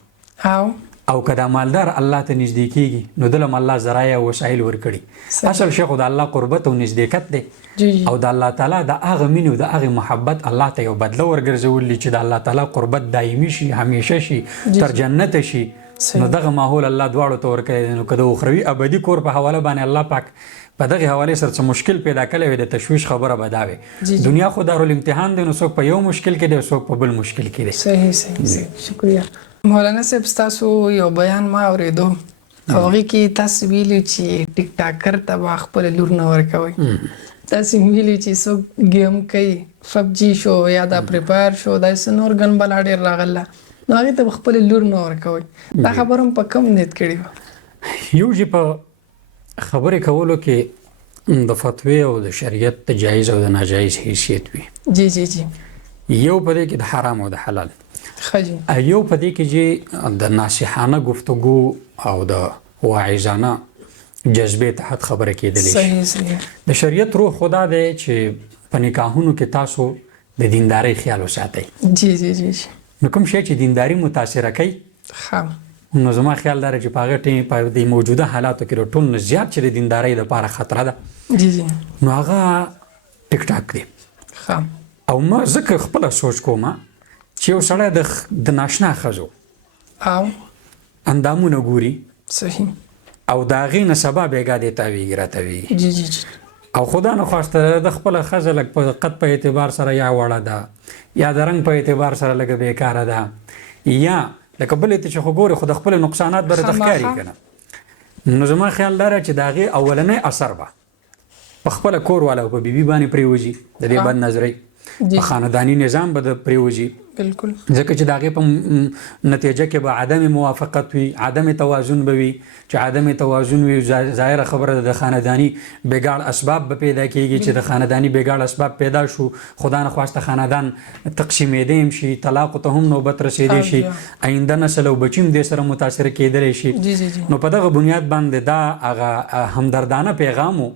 او که دا مالدار الله ته نږدې کېږي نو دلم الله ذرایع او وسایل ورکړي. اصل شی خو د الله قربت او نزدېکت دی او د الله تعالی د هغه مینې او د هغې محبت الله ته یو بدله ورګرځولي چې د الله تعالی قربت دایمي شي، همیشه شي، تر جنته شي. نو دغه ماحول الله دواړو ته ورکړی دی. نو که د اخروي ابدي کور په حواله باندې الله پاک په دغه حوالې سره څه مشکل پیدا کړی وي د تشویش خبره به دا وي. دنیا خو دارالامتحان دی، نو څوک په یو مشکل کې دی او څوک په بل مشکل کې دی. صحیح صحیح شکریه. مولانا صاحب ستاسو یو بیان ما اورېدو او هغې کې تاسو ویلي چې ټیک ټاکر ته به خپله لور نه ورکوئ. تاسو ویلي چې څوک ګیم کوي، پبجي شو یا دا پریپایر شو، داسې نور ګن بلا ډېر راغله، نو هغې ته به خپله لور نه ورکوئ. دا خبره هم په کم نیت کړې وه. یو چې په خبرې کولو کې د فتوی او د شریعت د جایز او د ناجایز حیثیت وي. جی جی جی یو په دې کې د حرام او د حلال، یو په دې کې چې د ناصحانه گفتگو او د واعظانه جذبې تحت خبره کېدلی شي. د شریعت روح خدا دی چې په نکاحونو کې تاسو د دیندارۍ خیال وساتئ. جی جی جی نو کوم شی چې دینداري متاثره کوي نو زما خیال دا چې په هغه ټیم په د موجوده حالاتو کې ټول نه زیات چې د دیندارۍ لپاره خطر ده نو هغه ټیک ټاک دی. او ما ځکه خپله سوچ کوم چې یو سړی د ناشنا ښځو اندامونه ګوري او د هغې نه سبا بېګا دې تاویږي راتاویږي او خدا نه خواسته د خپله ښځه لږ په قد په اعتبار سره یا وړه ده یا د رنګ په اعتبار سره لږه بېکاره ده یا لکه بلې ته چې خو ګورې خو د خپل نقصانات به راته ښکاري که نه. نو زما خیال دا چې د هغې اولنی اثر به په خپله کور والا په بیبي باندې پرېوځي د دې بد نظرۍ، په خانداني نظام به د پرېوځي بالکل، ځکه چې د هغې په نتیجه کې به عدم موافقت وي، عدم توازن به وي. چې عدم توازن وي ظاهره خبره د خانداني بېګاړ اسباب به پیدا کېږي چې د خانداني بېګاړ اسباب پیدا شو، خدا نه خواسته خاندان تقسیمېدی هم شي، طلاقو ته هم نوبت رسېدی شي، آینده نسل او بچي هم دې سره متاثره کېدلی شي. نو په دغه بنیاد باندې دا هغه همدردانه پیغام و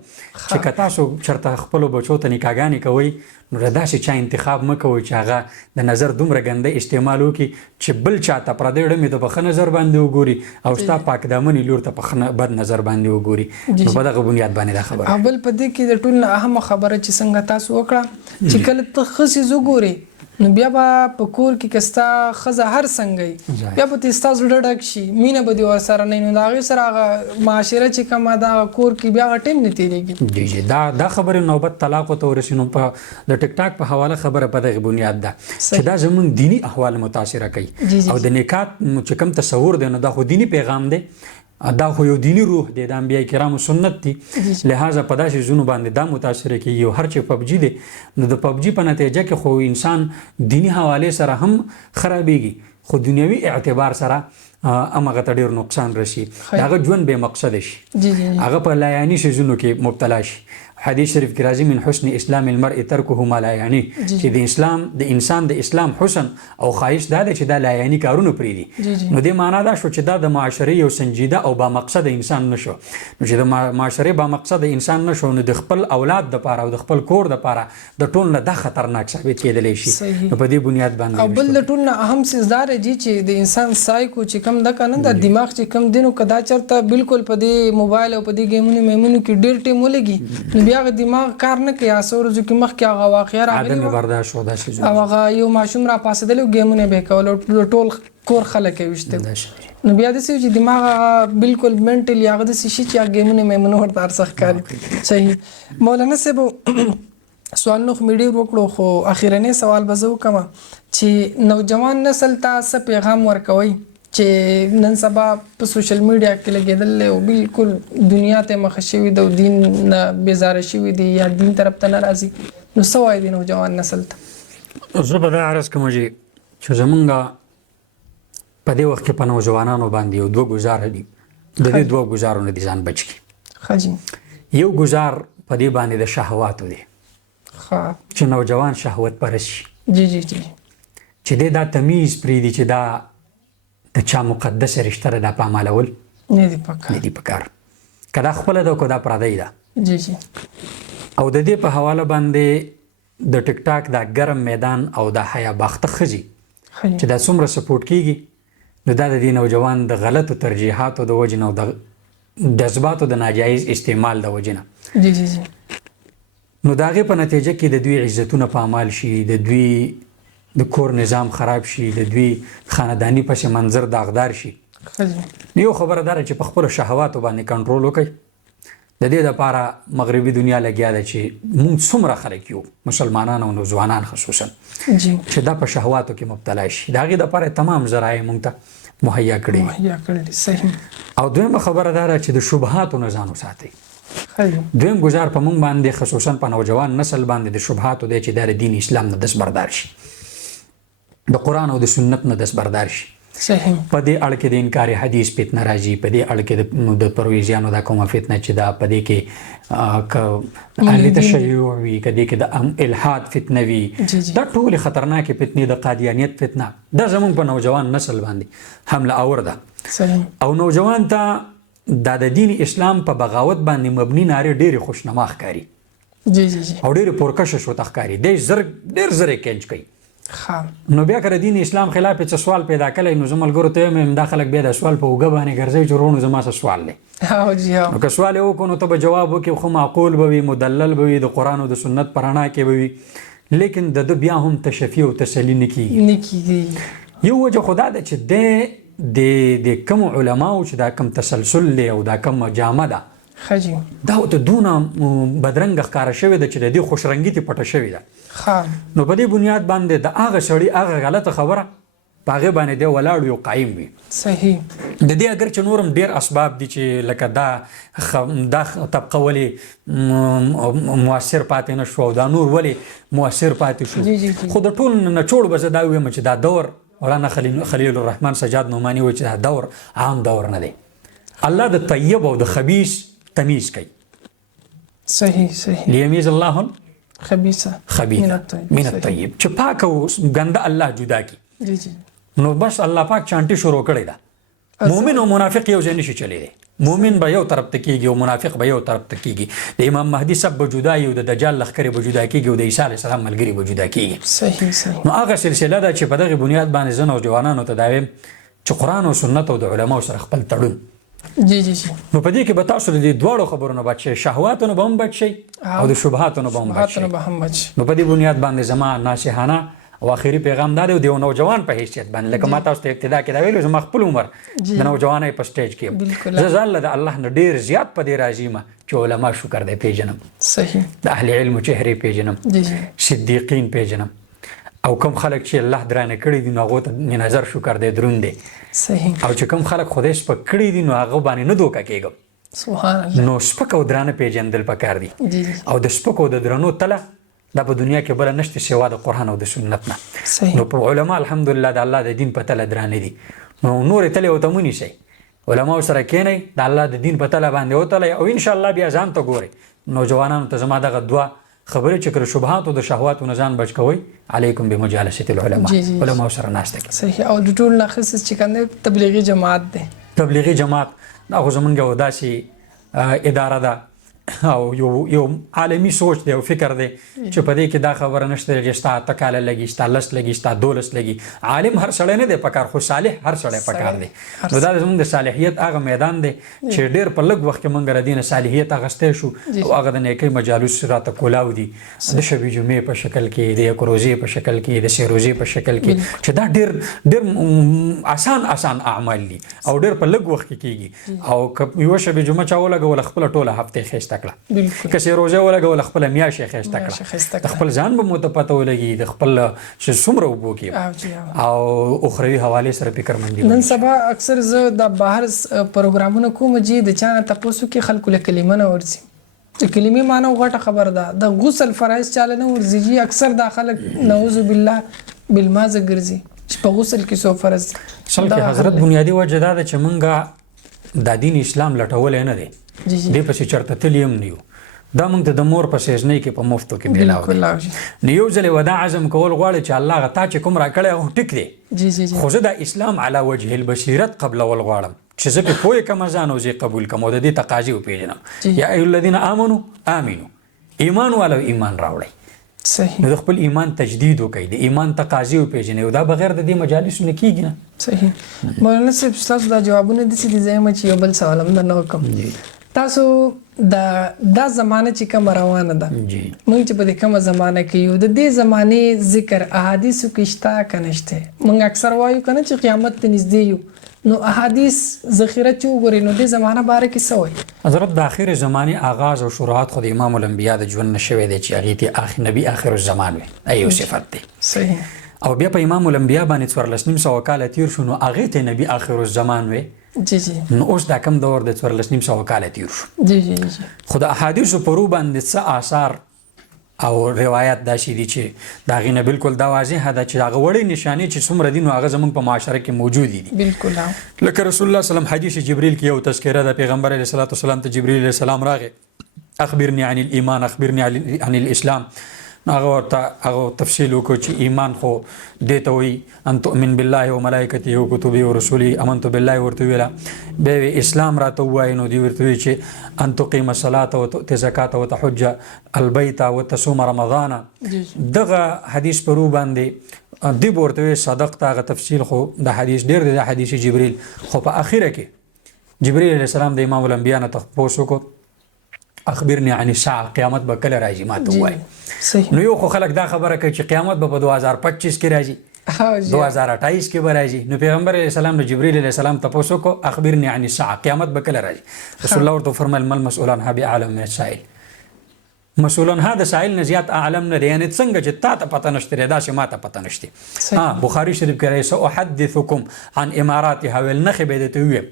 چې که تاسو چېرته خپلو بچو ته نکاحګانې کوئ نو د داسې چا انتخاب مه کوئ چې هغه د نظر دومره ګنده استعمال وکړي چې بل چا ته پردی ډمې ته په ښه نظر باندې وګوري او ستا پاک دامنې لور ته په بد نظر باندې وګوري. نو په دغه بنیاد باندې دا خبره. او بل په دې کې د ټول نه اهمه خبره چې څنګه تاسو وکړه چې کله ته ښه څیز وګورې نو بیا به په کور کې که ستا ښځه هر څنګه وي بیا به تې ستا زړه ډک شي، مینه به دې ورسره نه وي، نو د هغې سره هغه معاشره چې کومه ده هغه کور کې بیا هغه ټیم نه تېرېږي. جی جی دا خبرې نوبت طلاقو ته ورسي. نو په د ټیک ټاک په حواله خبره په دغه بنیاد ده چې دا زموږ دیني احوال متاثره کوي او د نکاح چې کوم تصور دی نو دا خو دیني پیغام دی، دا خو یو دینی روح دی، د انبیاء کرامو سنت دی، لہذا په داسې ځینو باندې دا متاثره کېږي. او هر چې پبجي دی نو د پبجي په نتیجه کې خو انسان دینی حوالې سره هم خرابېږي خو دنیوي اعتبار سره همغه ته ډېر نقصان رسي، د هغه ژوند بې مقصده شي، هغه په لایاني څیزونو کې مبتلا شي. حدیث شریف کې راځي من حسن اسلام المرء ترکه ما لا یعنی، چې د انسان د اسلام حسن او ښایست دا دی چې دا لایاني کارونه پرېږدي. نو دې معنا دا شو چې دا د معاشرې یو سنجیده او با مقصده انسان نشو. نو چې د معاشرې با مقصده انسان نشو نو د خپل اولاد دپاره او د خپل کور دپاره د ټول نه دا خطرناک ثابت کېدلی شي. نو په دې بنیاد باندې او بل د ټول نه اهم څیز دا دی چې د انسان سایکو چې کم ده که نه د دماغ چې کم دی نو که دا چېرته بالکل په دې موبایل او په دې ګیمونو میمونو کې ډېر ټیم ولګي نو بیا هغه دماغ کار نه کوي. څو ورځو کې مخکې هغه واقعه راغلې وه او هغه یو ماشوم راپاڅېدلی و ګیمونه به یې کول او ټول کور خلک یې ویشتل. نو بیا داسې و چې دماغ هغه بالکل منټلي هغه داسې شي چې هغه ګیمونه میمونه ورته هر څه ښکاري. صحیح. مولانا صاحب سوالونه خو مې ډېر وکړو خو اخرنی سوال به زه وکړم چې نوجوان نسل ته څه پیغام ورکوئ چې نن سبا په سوشل میډیا کې لګېدل او بالکل دنیا ته مخه شوي د دین نه بیزاره شوي دي یا دین طرف ته نه راځي، نو څه وایي د نوجوان نسل ته؟ زه به دا عرض کوم چې زمونږ په دې وخت کې په نوجوانانو باندې یو دوه ګزاره دي، د دې دوه ګزارو نه دي ځان بچ کړي. یو ګزار په دې باندې د شهواتو دی چې نوجوان شهوت پرست شي. جی جی جی چې دی دا تمیز پرېږدي چې دا د چا مقدسه رشته ده دا پامالول نه دي پکار نه دي پکار که دا خپله ده که دا پردی ده جی جی او د دې په حواله باندې د ټیک ټاک دا ګرم میدان او دا حیا باخته ښځې چې دا څومره سپورټ کیږي نو دا د دې نوجوان د غلطو ترجیحاتو د وجې نه او د جذباتو د ناجایز استعمال د وجې نه جی جی جی نو د هغې په نتیجه کې د دوی عزتونه پامال شي د دوی د کور نظام خراب شي د دوی خانداني پس منظر داغدار شي یو خبره داره چې په خپلو شهواتو باندې کنټرول وکړي د دې دپاره مغربي دنیا لګیا ده چې موږ څومره خلک یو مسلمانان او نوځوانان خصوصا چې دا په شهواتو کې مبتلا شي د هغې دپاره تمام ذرایع موږ ته مهیا کړي صحیح او دویمه خبره داره چې د شبهاتو نه ځان وساتئ دویم گزار په موږ باندې خصوصا په نوجوان نسل باندې د شبهاتو دی چې دا د دین اسلام نه دستبردار شي د قرآن او د سنت نه دستبردار شي صحیح په دې اړه کې د انکار حدیث فتنه راځي په دې اړه کې د پرویزیانو دا کومه فتنه چې دا په دې کې اهل تشیع وي که دې کې د الحاد فتنه وي دا ټولې خطرناکې فتنې د قادیانیت فتنه دا زموږ په نوجوان نسل باندې حمله آور ده او نوجوان ته دا د دین اسلام په بغاوت باندې مبني نارې ډېرې خوشنما ښکاري او ډېرې پرکشش ورته ښکاري دی ډېر زر یې کینچ کوي نو بیا که د دین اسلام خلاف څه سوال پیدا کړی نو زه ملګرو ته وایم دا خلک بیا د سوال په اوږه باندې ګرځوي چې ورونو زما څه سوال دی نو که سوال یې وکړو نو ته به جواب وکړې خو معقول به وي مدلل به وي د قرآن او د سنت په رڼا کې به وي لیکن د ده بیا هم تشفي او تسلي نه کېږي یو وجه خو دا ده چې دی د کوم علماو چې دا کم تسلسل دی او دا کم جامه ده دا ورته دونه بدرنګه ښکاره شوې ده چې د دې خوشرنګي ترې پټه شوې ده نو په دې بنیاد باندې د هغه سړي هغه غلطه خبره په هغې باندې دی ولاړ وي او قایم وي صحیح د دې اگر چې نور هم ډېر اسباب دي چې لکه دا طبقه ولې مؤثر پاتې نه شو او دا نور ولې مؤثر پاتې شو خو د ټول نه نچوړ به زه دا ویم چې دا دور مولانا خلیل الرحمن سجاد نعماني وایي چې دا دور عام دور نه دی الله د طیب او د خبیث تمیز کوي صحیح لیمیز الله خبیث من الطیب چې پاک او ګنده الله جدا کی نو بس الله پاک چانټي شروع کړی ده مؤمن او منافق یو ځای نشي چلی دی مؤمن به یو طرف ته کېږي او منافق به یو طرف ته کېږي د امام مهدي سب به جدا وي او د دجال لښکرې به جدا کېږي او د عیسی علیه السلام ملګري به جدا کېږي صحیح نو هغه سلسله ده چې په دغې بنیاد باندې زه نوجوانانو ته دا وایم چې قرآن او سنت او د علماو سره خپل تړون جی جی جی نو په دې کې به تاسو د دې دواړو خبرو نه بچ شئ شهواتو نه به هم بچ شئ او د شبهاتو نه به هم بچ شئ نو په دې بنیاد باندې زما ناصحانه او آخري پیغام دا دی د یو نوجوان په حیثیت باندې لکه ما تاسو ته ابتدا کې دا ویلو زما خپل عمر د نوجوانۍ په سټیج کې زه ځان له د الله نه ډېر زیات په دې راضي یم چې علما شکر دی پیژنم صحیح د اهل علمو چهرې پیژنم صدیقین پیژنم او کوم خلک چې الله درانه کړي دي نو هغو ته نظر شکر دی دروند دی صحیح او چې کوم خلک خدای سپک کړي دي نو هغه باندې نه دوکه کېږم سبحان الله نو سپک او درانه پیژندل پکار دي او د سپک او د درنو تله دا په دنیا کې بله نشته سوا د قرآن او د سنت نه نو په علما الحمدلله د الله د دین په تله درانه دي نو نورې تلې ورته ونیسئ علماو سره کښېنئ د الله د دین په تله باندې وتلئ او انشاءالله بیا ځان ته ګورئ نوجوانانو ته زما دغه دوه خبرې چې کله شبهات او د شهواتو نه ځان بچ کوئ علیکم بمجالسة العلماء علماو سره ناسته کوئ صحیح او د ټول نه خصوص چې کوم تبلیغي جماعت دی تبلیغي جماعت دا خو زمونږ یو داسې اداره ده او یو عالمي سوچ دی او فکر دی چې په دې کې دا خبره نشته چې ستا 8 کاله لګي ستا 10 لګي ستا 12 لګي عالم هر سړی نه دی پکار خو صالح هر سړی پکار دی نو دا زموږ د صالحیت هغه میدان دی چې ډېر په لږ وخت کې موږ د دین صالحیت اخیستی شو او هغه د نیکۍ مجالس راته کولاو دي د شبې جمعې په شکل کې د یک روزې په شکل کې د 3 روزې په شکل کې چې دا ډېر آسان اعمال دي او ډېر په لږ وخت کې کېږي او یوه شبې جمعه چا ولګوله خپله ټوله هفتې ښایسته کړه که سې روژه ولګوله خپله میاشت یې ښایسته کړه د خپل ځان به مو ته پته ولګي د خپل چې څومره اوبو کې او اخروي حوالې سره فکرمندي نن سبا اکثر زه د بهر پروګرامونه کوم چې د چا نه تپوسو کې خلکو له کلمه نه ورځي د کلمې معنی غټه خبر ده د غسل فرایض چاله نه ورځي اکثر دا خلک نعوذ بالله بالمازه ګرځي چې په غسل کې څو فرض اصل کې حضرت بنیادي وجه دا ده چې موږ دا دین اسلام لټولی نه دی دې پسې چېرته تلي هم نه یو دا موږ ته د مور په سیزنۍ کې په مفتو کې میلاو بالکل دی. حاجي. نو یو ځل ودا عزم کول غواړي چې الله تا چې کوم راکړی هغه ټیک دی. جی جی جی. خو زه د اسلام علی وجه البصیرت قبلول غواړم چې زه پې پوه کم ځان او زه قبول کم او د دې تقاضې وپېژنم. یا ایها الذین آمنوا آمنو، ایمان والو ایمان راوړئ. صحیح. نو د خپل ایمان تجدید وکړئ، د ایمان تقاضې وپېژنئ او دا بغیر د دې مجالسو نه کېږي نه. صحیح. مولانا صاحب ستاسو دا جوابونه داسې دي، زه یم چې یو بل سوال هم درنه وکړم. تاسو دا زمانه چې کومه روانه ده، موږ چې په دې کومه زمانه کې یو، د دې زمانې ذکر احادیثو کې شته که نشته؟ موږ اکثر وایو که نه چې قیامت ته نږدې یو، نو احادیث ذخیره چې وګورئ نو دې زمانه باره کې څه وایي؟ حضرت د آخر زمانې آغاز او شروعات خو د امام الانبیا د ژوند نه شوی دی چې هغې ته نبي آخر الزمان وي. دا یو صفت دی. صحیح. او بیا په امام الانبیا باندې 1400 کاله تیر شو نو هغې ته نبي آخر الزمان وي. جی جی. نو اوس دا کم دور د 1400 کاله تیر شو. جی جی جی. خو د احادیثو په رو باندې څه آثار او روایت داسې دي چې د هغې نه بالکل دا واضحه ده چې هغه وړې نشانې چې څومره دي نو هغه زموږ په معاشره کې موجودې دي. بالکل. لکه رسول الله صلی الله حدیث جبریل کې یو تذکره ده، پیغمبر علیه الصلاة والسلام ته جبریل علیه السلام راغی، اخبرني عن الايمان، اخبرني عن الاسلام. هغه ورته هغه تفصیل وکړو چې ایمان خو دې ته وایي ان تؤمن بالله وملائکته وکتبه ورسله، امنت بالله ورته ویله. بیا اسلام راته ووایي نو دوی ورته وایي چې ان تقیم الصلاة وتؤتي الزکاة وتحج البیت وتصوم رمضان. دغه حدیث په رو باندې دوی به ورته وایي صدقته. هغه تفصیل خو د حدیث ډېر دی، د حدیث جبریل. خو په اخره کې جبریل علیه السلام د امام الانبیا نه تپوس وکړو اخبرني عن الساعه، قیامت به کله راځي ما ته ووایي. نو یو خو خلک دا خبره کوي چې قیامت به په 2025 کې راځي، 2028 کې به راځي. نو پیغمبر علیه السلام د جبریل علیه السلام تپوس وکړو اخبرني عن الساعه، قیامت به کله راځي؟ رسول الله ورته فرمایل مل مسؤول عنها باعلم من السائل، مسؤول عنها د سائل نه زیات اعلم نه دی. یعنی څنګه چې تا ته پته نشته دی داسې ما ته پته نشته. بخاري شریف کې راځي ساحدثکم عن اماراتها والنخب درته ویم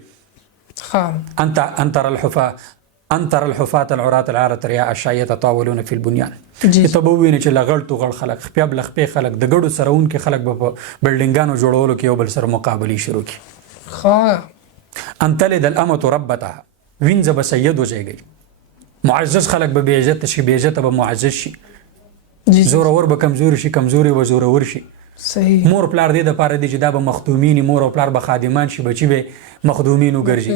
انتر الحفاة العراة العارة الرياء الشایة طاولون فی البنیان. ته به ووینې چې لغړ تو غړ خلک، خپیا بل خپې خلک، د ګډو سرونکي خلک به په بلډینګانو جوړولو کې یو بل سره مقابلې شروع کړي. ان تلد الامة ربتها، وینځه به سید وزیږي. معزز خلک به بې عزته شي، بې عزته به معزز شي. زورور به کمزوري شي، کمزوري به زورور شي. صحیح. مور پلار دې د پاره دي چې دا به مخدومین، مور او پلار به خادمان شي، بچي به مخدومین وګرځي.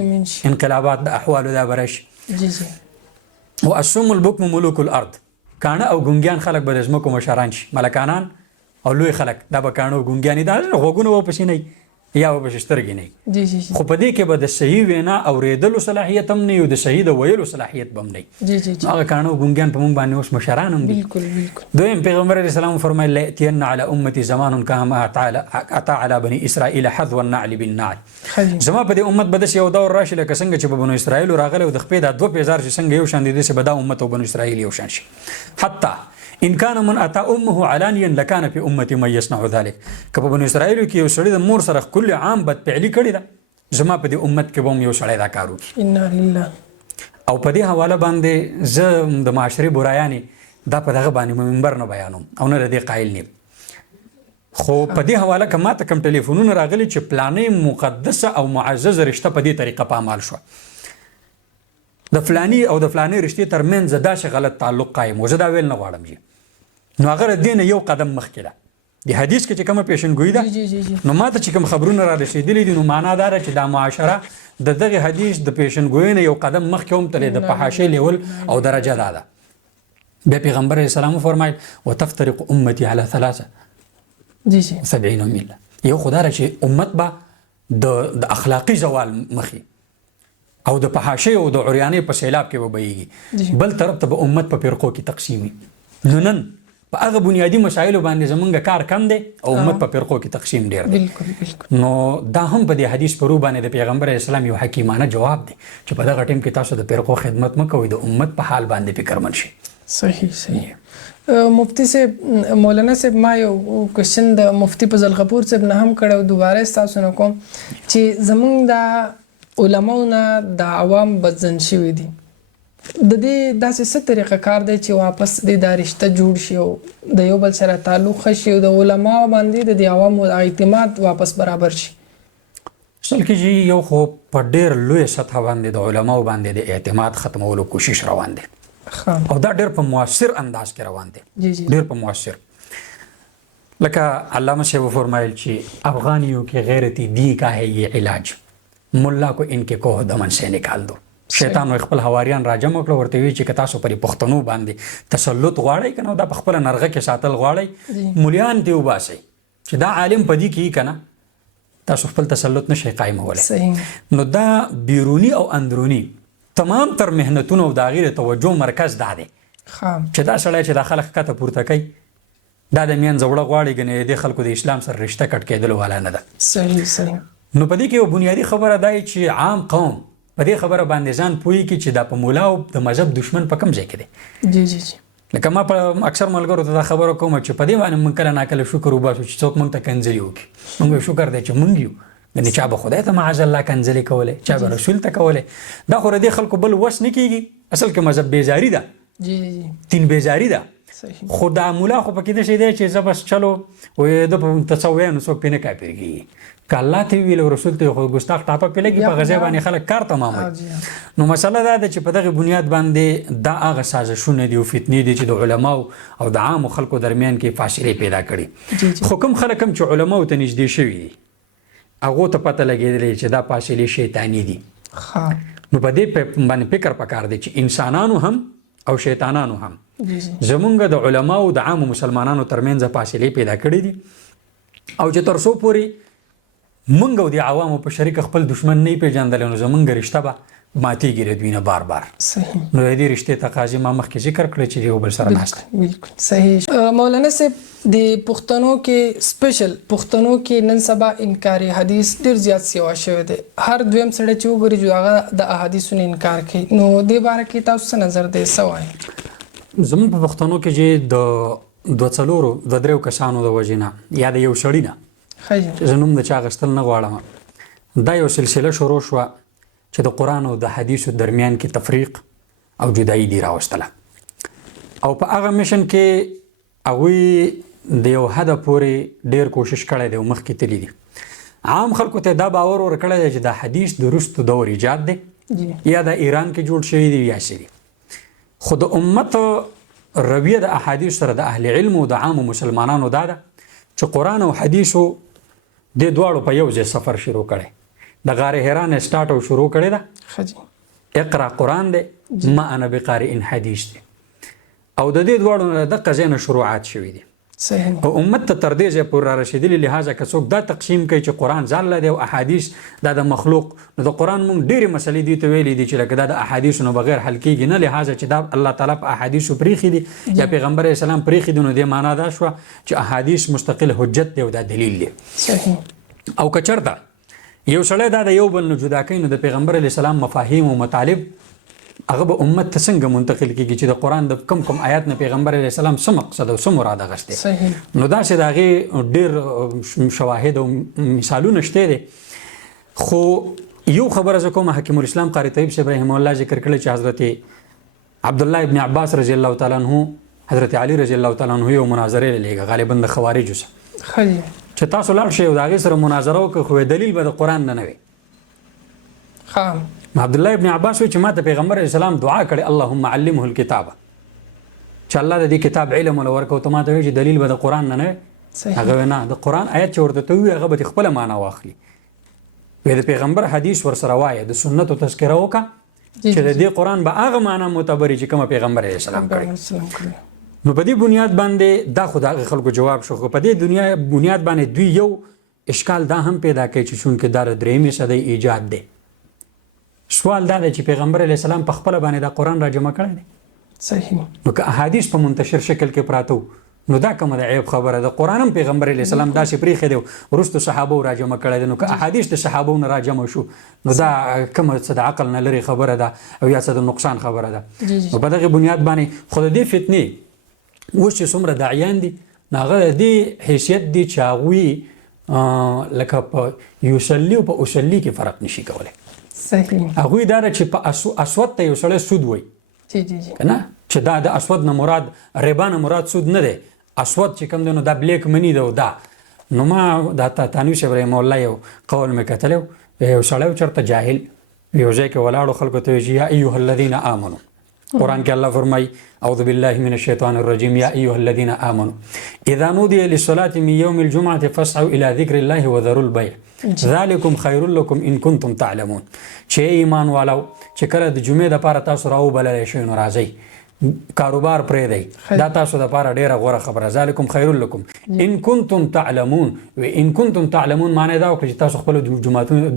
انقلابات د احوالو دا برش. جی جی. و الصم البکم ملوک الارض، کاڼه او ګونګیان خلک به د ځمکو مشران شي، ملکانان او لوی خلک دا به کاڼه او ګونګیان دا غوږونه به پسې نه یا به پسې سترګې نه. جی جی. خو په دې کې به د صحیح وینا اورېدلو صلاحیت هم نه وي، د صحیح د ویلو صلاحیت به هم نه وي. جی جی. هغه کاڼه او ګونګیان په موږ باندې اوس مشران هم دي. بالکل بالکل. دویم پیغمبر علیه السلام فرمایل لاتین علی امتی زمان کما اتا علی بنی اسرائیل حذو النعل بالنعل. زما په دې امت به داسې یو دور راشي لکه څنګه چې په بنو اسرائیل راغلی او د خپې دا دوه پیزار چې څنګه یو شان دي داسې به دا امت او بنو اسرائیل یو شان شي. حتی ان كان من اتى امه علانيا لكان في امتي من يصنع ذلك. که په بنو اسرائیل کې یو سړی د مور سره کل عام بد فعلی کړی ده، زما په دې امت کې به هم یو سړی دا کار وکړي. انا لله. او په دې حواله باندې زه د معاشري برایانې دا په دغه باندې منبر نه بیانوم او نه د دې قایل نیم. خو په دې حواله که ما ته کوم ټلیفونونه راغلي چې پلانې مقدسه او معززه رشته په دې طریقه په عمل شوه، د فلانی او د فلانی رشتې ترمنځ داسې غلط تعلق قایم و، زه دا ویل نه غواړم نو هغه د دې نه یو قدم مخکې ده. د حدیث کې چې کومه پیشنګویي ده نو ما ته چې کوم خبرونه را رسېدلي دي نو معنا دا ده چې دا معاشره د دغه حدیث د پیشنګویۍ نه یو قدم مخکې هم تللی د فحاشۍ لیول او درجه دا ده. بیا پیغمبر علیه السلام فرمایل وتفترق امتي على 73 مله. یو خو دا ده چې امت به د اخلاقي زوال مخې او د فحاشۍ او د عریانۍ په سیلاب کې به بهیږي، بل طرف ته به امت په فرقو کې تقسیمي. نو نن په هغه بنیادی مسایلو باندې زمونږ کار کم دی او امت په فرقو کې تقسیم ډیر دی. نو دا هم په دې حدیث په رو باندې د پیغمبر اسلام یو حکیمانه جواب دی چې په دغه ټیم کې تاسو د فرقو خدمت مکوئ، د امت په حال باندې فکرمند شئ. صحیح صحیح. مفتی صاحب، مولانا صاحب، ما یو کوشن د مفتی فضل غفور صاحب نه هم کړی او دوباره ستاسو نه کوم چې زمونږ د علماو نه د عوام بدزن شوي دي، د دې داسې څه طریقه کار دی چې واپس د دا رشته جوړ شي او د یو بل سره تعلق ښه شي او د علماو باندې د عوامو اعتماد واپس برابر شي؟ اصل کې چې یو خو په ډېر لویه سطحه باندې د علماو باندې د اعتماد ختمولو کوشش روان دی. او دا ډېر په مؤثر انداز کې روان دی، ډېر په مؤثر. لکه علامه صاحب فرمایل چې افغانیوں کی غیرتی دی کا ہے یہ علاج، ملا کو ان کے کوہ دمن سے نکال دو. شیطان خپل حواریان راجم وکړه، ورته وی چې تاسو پرې پښتنو باندې تسلط غواړئ کنه دا په خپل نرغه کې ساتل غواړئ، مولیان دی وباسئ چې دا عالم پدې کې کنه تاسو خپل تسلط نشئ قائمولی. نو دا بیرونی او اندرونی تمام تر مهنتونو او د هغې د توجه مرکز دا دی چې دا سړی چې دا خلک ښکته پورته کوي دا د منځه وړه غواړي، ګنې د خلکو د اسلام سره رشته کټ کېدلو والا نه ده. نو په دې کې یو بنیادي خبره دا چې عام قوم په دې خبره باندې ځان پوهېږي چې دا په مولا او د مذهب دشمن په کوم ځای کې دی. لکه ما په اکثر ملګرو ته دا خبره کوم چې په دې باندې موږ کله ناکله شکر وباسو چې څوک موږ ته کنځلي وکړي، موږ شکر دی چې موږ یو، ګنې چا به خدای ته معاذ الله کنځلې کولی، چا به رسول ته کولی. دا خو د دې خلکو بل وس نه کېږي، اصل کې مذهب بیزاري ده، دین بیزاري ده. خو دا مولا خو پکې داسې دی چې زه بس چلو د ته څه ووایه نو څوک پرې نه کافر کېږي، که الله ته ویل او رسول ته خو ګستاخ ټاپه پرې لګي په غذا باندې خلک کار تماموي. نو مسله دا ده چې په دغه بنیاد باندې دا هغه سازشونه دي او فتنې دي چې د علماو او د عامو خلکو درمیان کې فاصلې پیدا کړي. خو کوم خلک هم چې علماو ته نږدې شوي دي هغو ته پته لګېدلې چې دا فاصلې شیطاني دي. نو په دې باندې فکر پکار دی چې انسانانو هم او شیطانانو هم زمونږ د علماو د عامو مسلمانانو ترمنځ فاصلې پیدا کړي دي، او چې تر څو پورې مونږ او د عوامو په شریک خپل دشمن نه پیژندلی نو زمونږ رشته به ماتېږي د دوی نه بار بار. نو د دې رشتې تقاضې ما مخکې ذکر کړی چې یو بل سره ناست. بالکل صحیح. مولانا صاحب د پښتنو کې سپیشل پښتنو کې نن سبا انکار حدیث ډېر زیات سیوا شوی دی، هر دویم سړی چې وګوري چې هغه د احادیثو نه انکار کوي. نو دې باره کې تاسو څه نظر دی، څه وایي؟ زموږ په پښتنو کې چې د دوه څلورو د دریو کسانو د وجې نه یا د یو سړي نه چې زه نوم د چا اخیستل نه غواړم، دا یو سلسله شروع شوه چې د قرآن او د حدیثو درمیان کې تفریق او جدایي دي راوستله، او په هغه مشن کې هغوی د یو حده پورې ډېر کوشش کړی دی او مخکې تللی دي. عام خلکو ته دا باور ورکړی دی چې دا حدیث د وروستو دور ایجاد دی یا د ایران کې جوړ شوي دي یا څه دي. خو د امت رویه د احادیث سره د اهل علم او د عامو مسلمانانو دا ده چې قرآن او حدیثو د دواړو په یو ځای سفر شروع کړی، د غار حرا نه سټارټ او شروع کړی ده، اقرا قرآن دی ما انا بقارئ حدیث دی، او د دې دواړو دغه ځای نه شروعات شوي دي. او امت ته تر دې ځای پورې را رسېدلي، لهذا که څوک دا تقسیم کوي چې قرآن ځان له دی او احادیث دا د مخلوق، نو د قرآن موږ ډېرې مسلې دې ته ویلي دي چې لکه دا د احادیثو نه بغیر حل کېږي نه، لهذا چې دا الله تعالی په احادیثو پرېښي دي یا پیغمبر علیه السلام پرېښي دي، نو دې معنا دا شوه چې احادیث مستقل حجت دی او دا دلیل دی. او که چېرته یو سړی دا د یو بل نه جدا کوي نو د پیغمبر علیه السلام مفاهیم او مطالب هغه به امت ته څنګه منتقل کېږي چې د قرآن د کم آیات نه پیغمبر علیه السلام څه مقصد او څه مراد اخیستی. نو داسې د هغې ډېر شواهد او مثالونه شته دي. خو یو خبره زه کوم، حکیم الاسلام قاري طیب صاحب رحمه الله ذکر کړی چې حضرت عبدالله ابن عباس رضی الله تعالی عنه حضرت علی رضی الله تعالی عنه یو مناظرې لېږه غالبا د خوارجو سره چې تاسو لاړ شئ او د هغې سره مناظره وکړئ خو دلیل به د قرآن نه وي. عبدالله ابن عباس وی چې ما ته پیغمبر علیه السلام دعا کړې اللهم علمه الکتاب، چې الله د دې کتاب علم ولا ورکړو، ته ما ته وی چې دلیل به د قرآن نه وي. هغه نه، د قرآن آیت چې ورته ته ووایي هغه به خپله معنا واخلي، وی د پیغمبر حدیث ورسره وایه، د سنتو تذکره وکړه چې د دې قرآن به هغه معنا معتبري چې کومه پیغمبر علیه السلام کړې. نو په دې بنیاد باندې دا خو د هغه خلکو جواب شو. خو په دې بنیاد باندې دوی یو اشکال دا هم پیدا کوي چې چونکې دا د درېیمې صدۍ ایجاد دی، سوال دا دی چې پیغمبر علیه السلام په خپله باندې دا قرآن را جمع کړی دی. صحیح. نو که احادیث په منتشر شکل کې پراته نو دا کومه د عیب خبره ده. قرآن هم پیغمبر علیه السلام داسې پرېښی دی، وروستو صحابو را جمع کړی دی. نو که احادیث د صحابو نه را جمع شو نو دا کومه څه د عقل نه لرې خبره ده او یا څه د نقصان خبره ده. نو په دغې بنیاد باندې خو د دې فتنې اوس چې څومره داعیان دي نو هغه د دې حیثیت دي چې هغوی لکه په یوسلي او په اوسلي کې فرق نشي کولی. هغوی دا ده چې په اسود ته یو سړی سود وایي که نه، چې دا د اسود نه مراد ربا نه مراد سود نه دی، اسود چې کوم دی نو دا بلیک منی ده. او دا نو ما دا تانوي صاحب رحمه الله یو قول مې کتلی، یو سړی چېرته جاهل یو ځای کې ولاړو، خلکو ته وایي یا ایها الذین آمنو قرآن کې الله فرمایي اعوذ بالله من الشیطان الرجیم یا ایها الذین آمنوا اذا نودي للصلاة من یوم الجمعة فاسعوا الى ذکر الله وذروا البیع ذلکم خیر لکم ان کنتم تعلمون. چې ایمان والو چې کله د جمعې دپاره تاسو راوبللی شئ نو راځئ کاروبار پرېږدئ دا تاسو دپاره ډېره غوره خبره ذلکم خیر لکم ان کنتم تعلمون. ان کنتم تعلمون معنی دا وکړه چې تاسو خپلو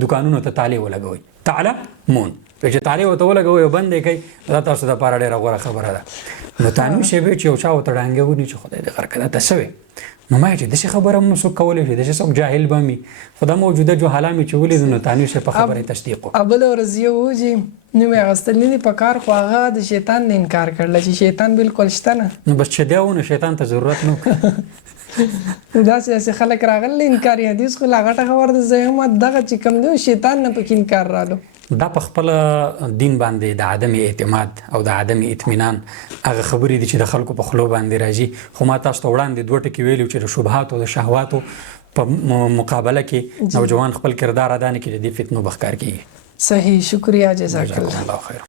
دکانونو ته تالې ولګوئ تعلمون چې تالې ورته ولګوئ او بند یې کوئ دا تاسو دپاره ډېره غوره خبره ده. نو تانوي صاحب چې یو چا ورته ړانګې ونیو چې خدای دې غر کړه دا څه وې نو ما چې داسې خبره هم څوک کولی شي داسې څوک جاهل به مې خو دا موجوده جهالا مې چې ولیدو نو تانوي صاحب په خبره یې تصدیق وکړو. بله ورځ یو و چې نوم یې اخیستل نه دي په کار خو هغه د شیطان نه انکار کړله چې شیطان بالکل شته نه. نو بس چې دی و نو شیطان ته ضرورت نه داسې خلک راغلي انکاري حدیث خو لا غټه خبره ده. زه هم دغه چې کوم دی شیطان نه پکې انکار رالو. دا په خپل دین باندې د عدم اعتماد او د عدم اطمینان هغه خبرې دي چې د خلکو په خولو باندې راځي. خو ما تاسو ته وړاندې دوه ټکي ویلي چې د شبهاتو او د شهواتو په مقابله کې نوجوان خپل کردار ادا نه کړي د دې فتنو بخکار کیږي. صحیح شکریہ جزاک الله. الله خیر.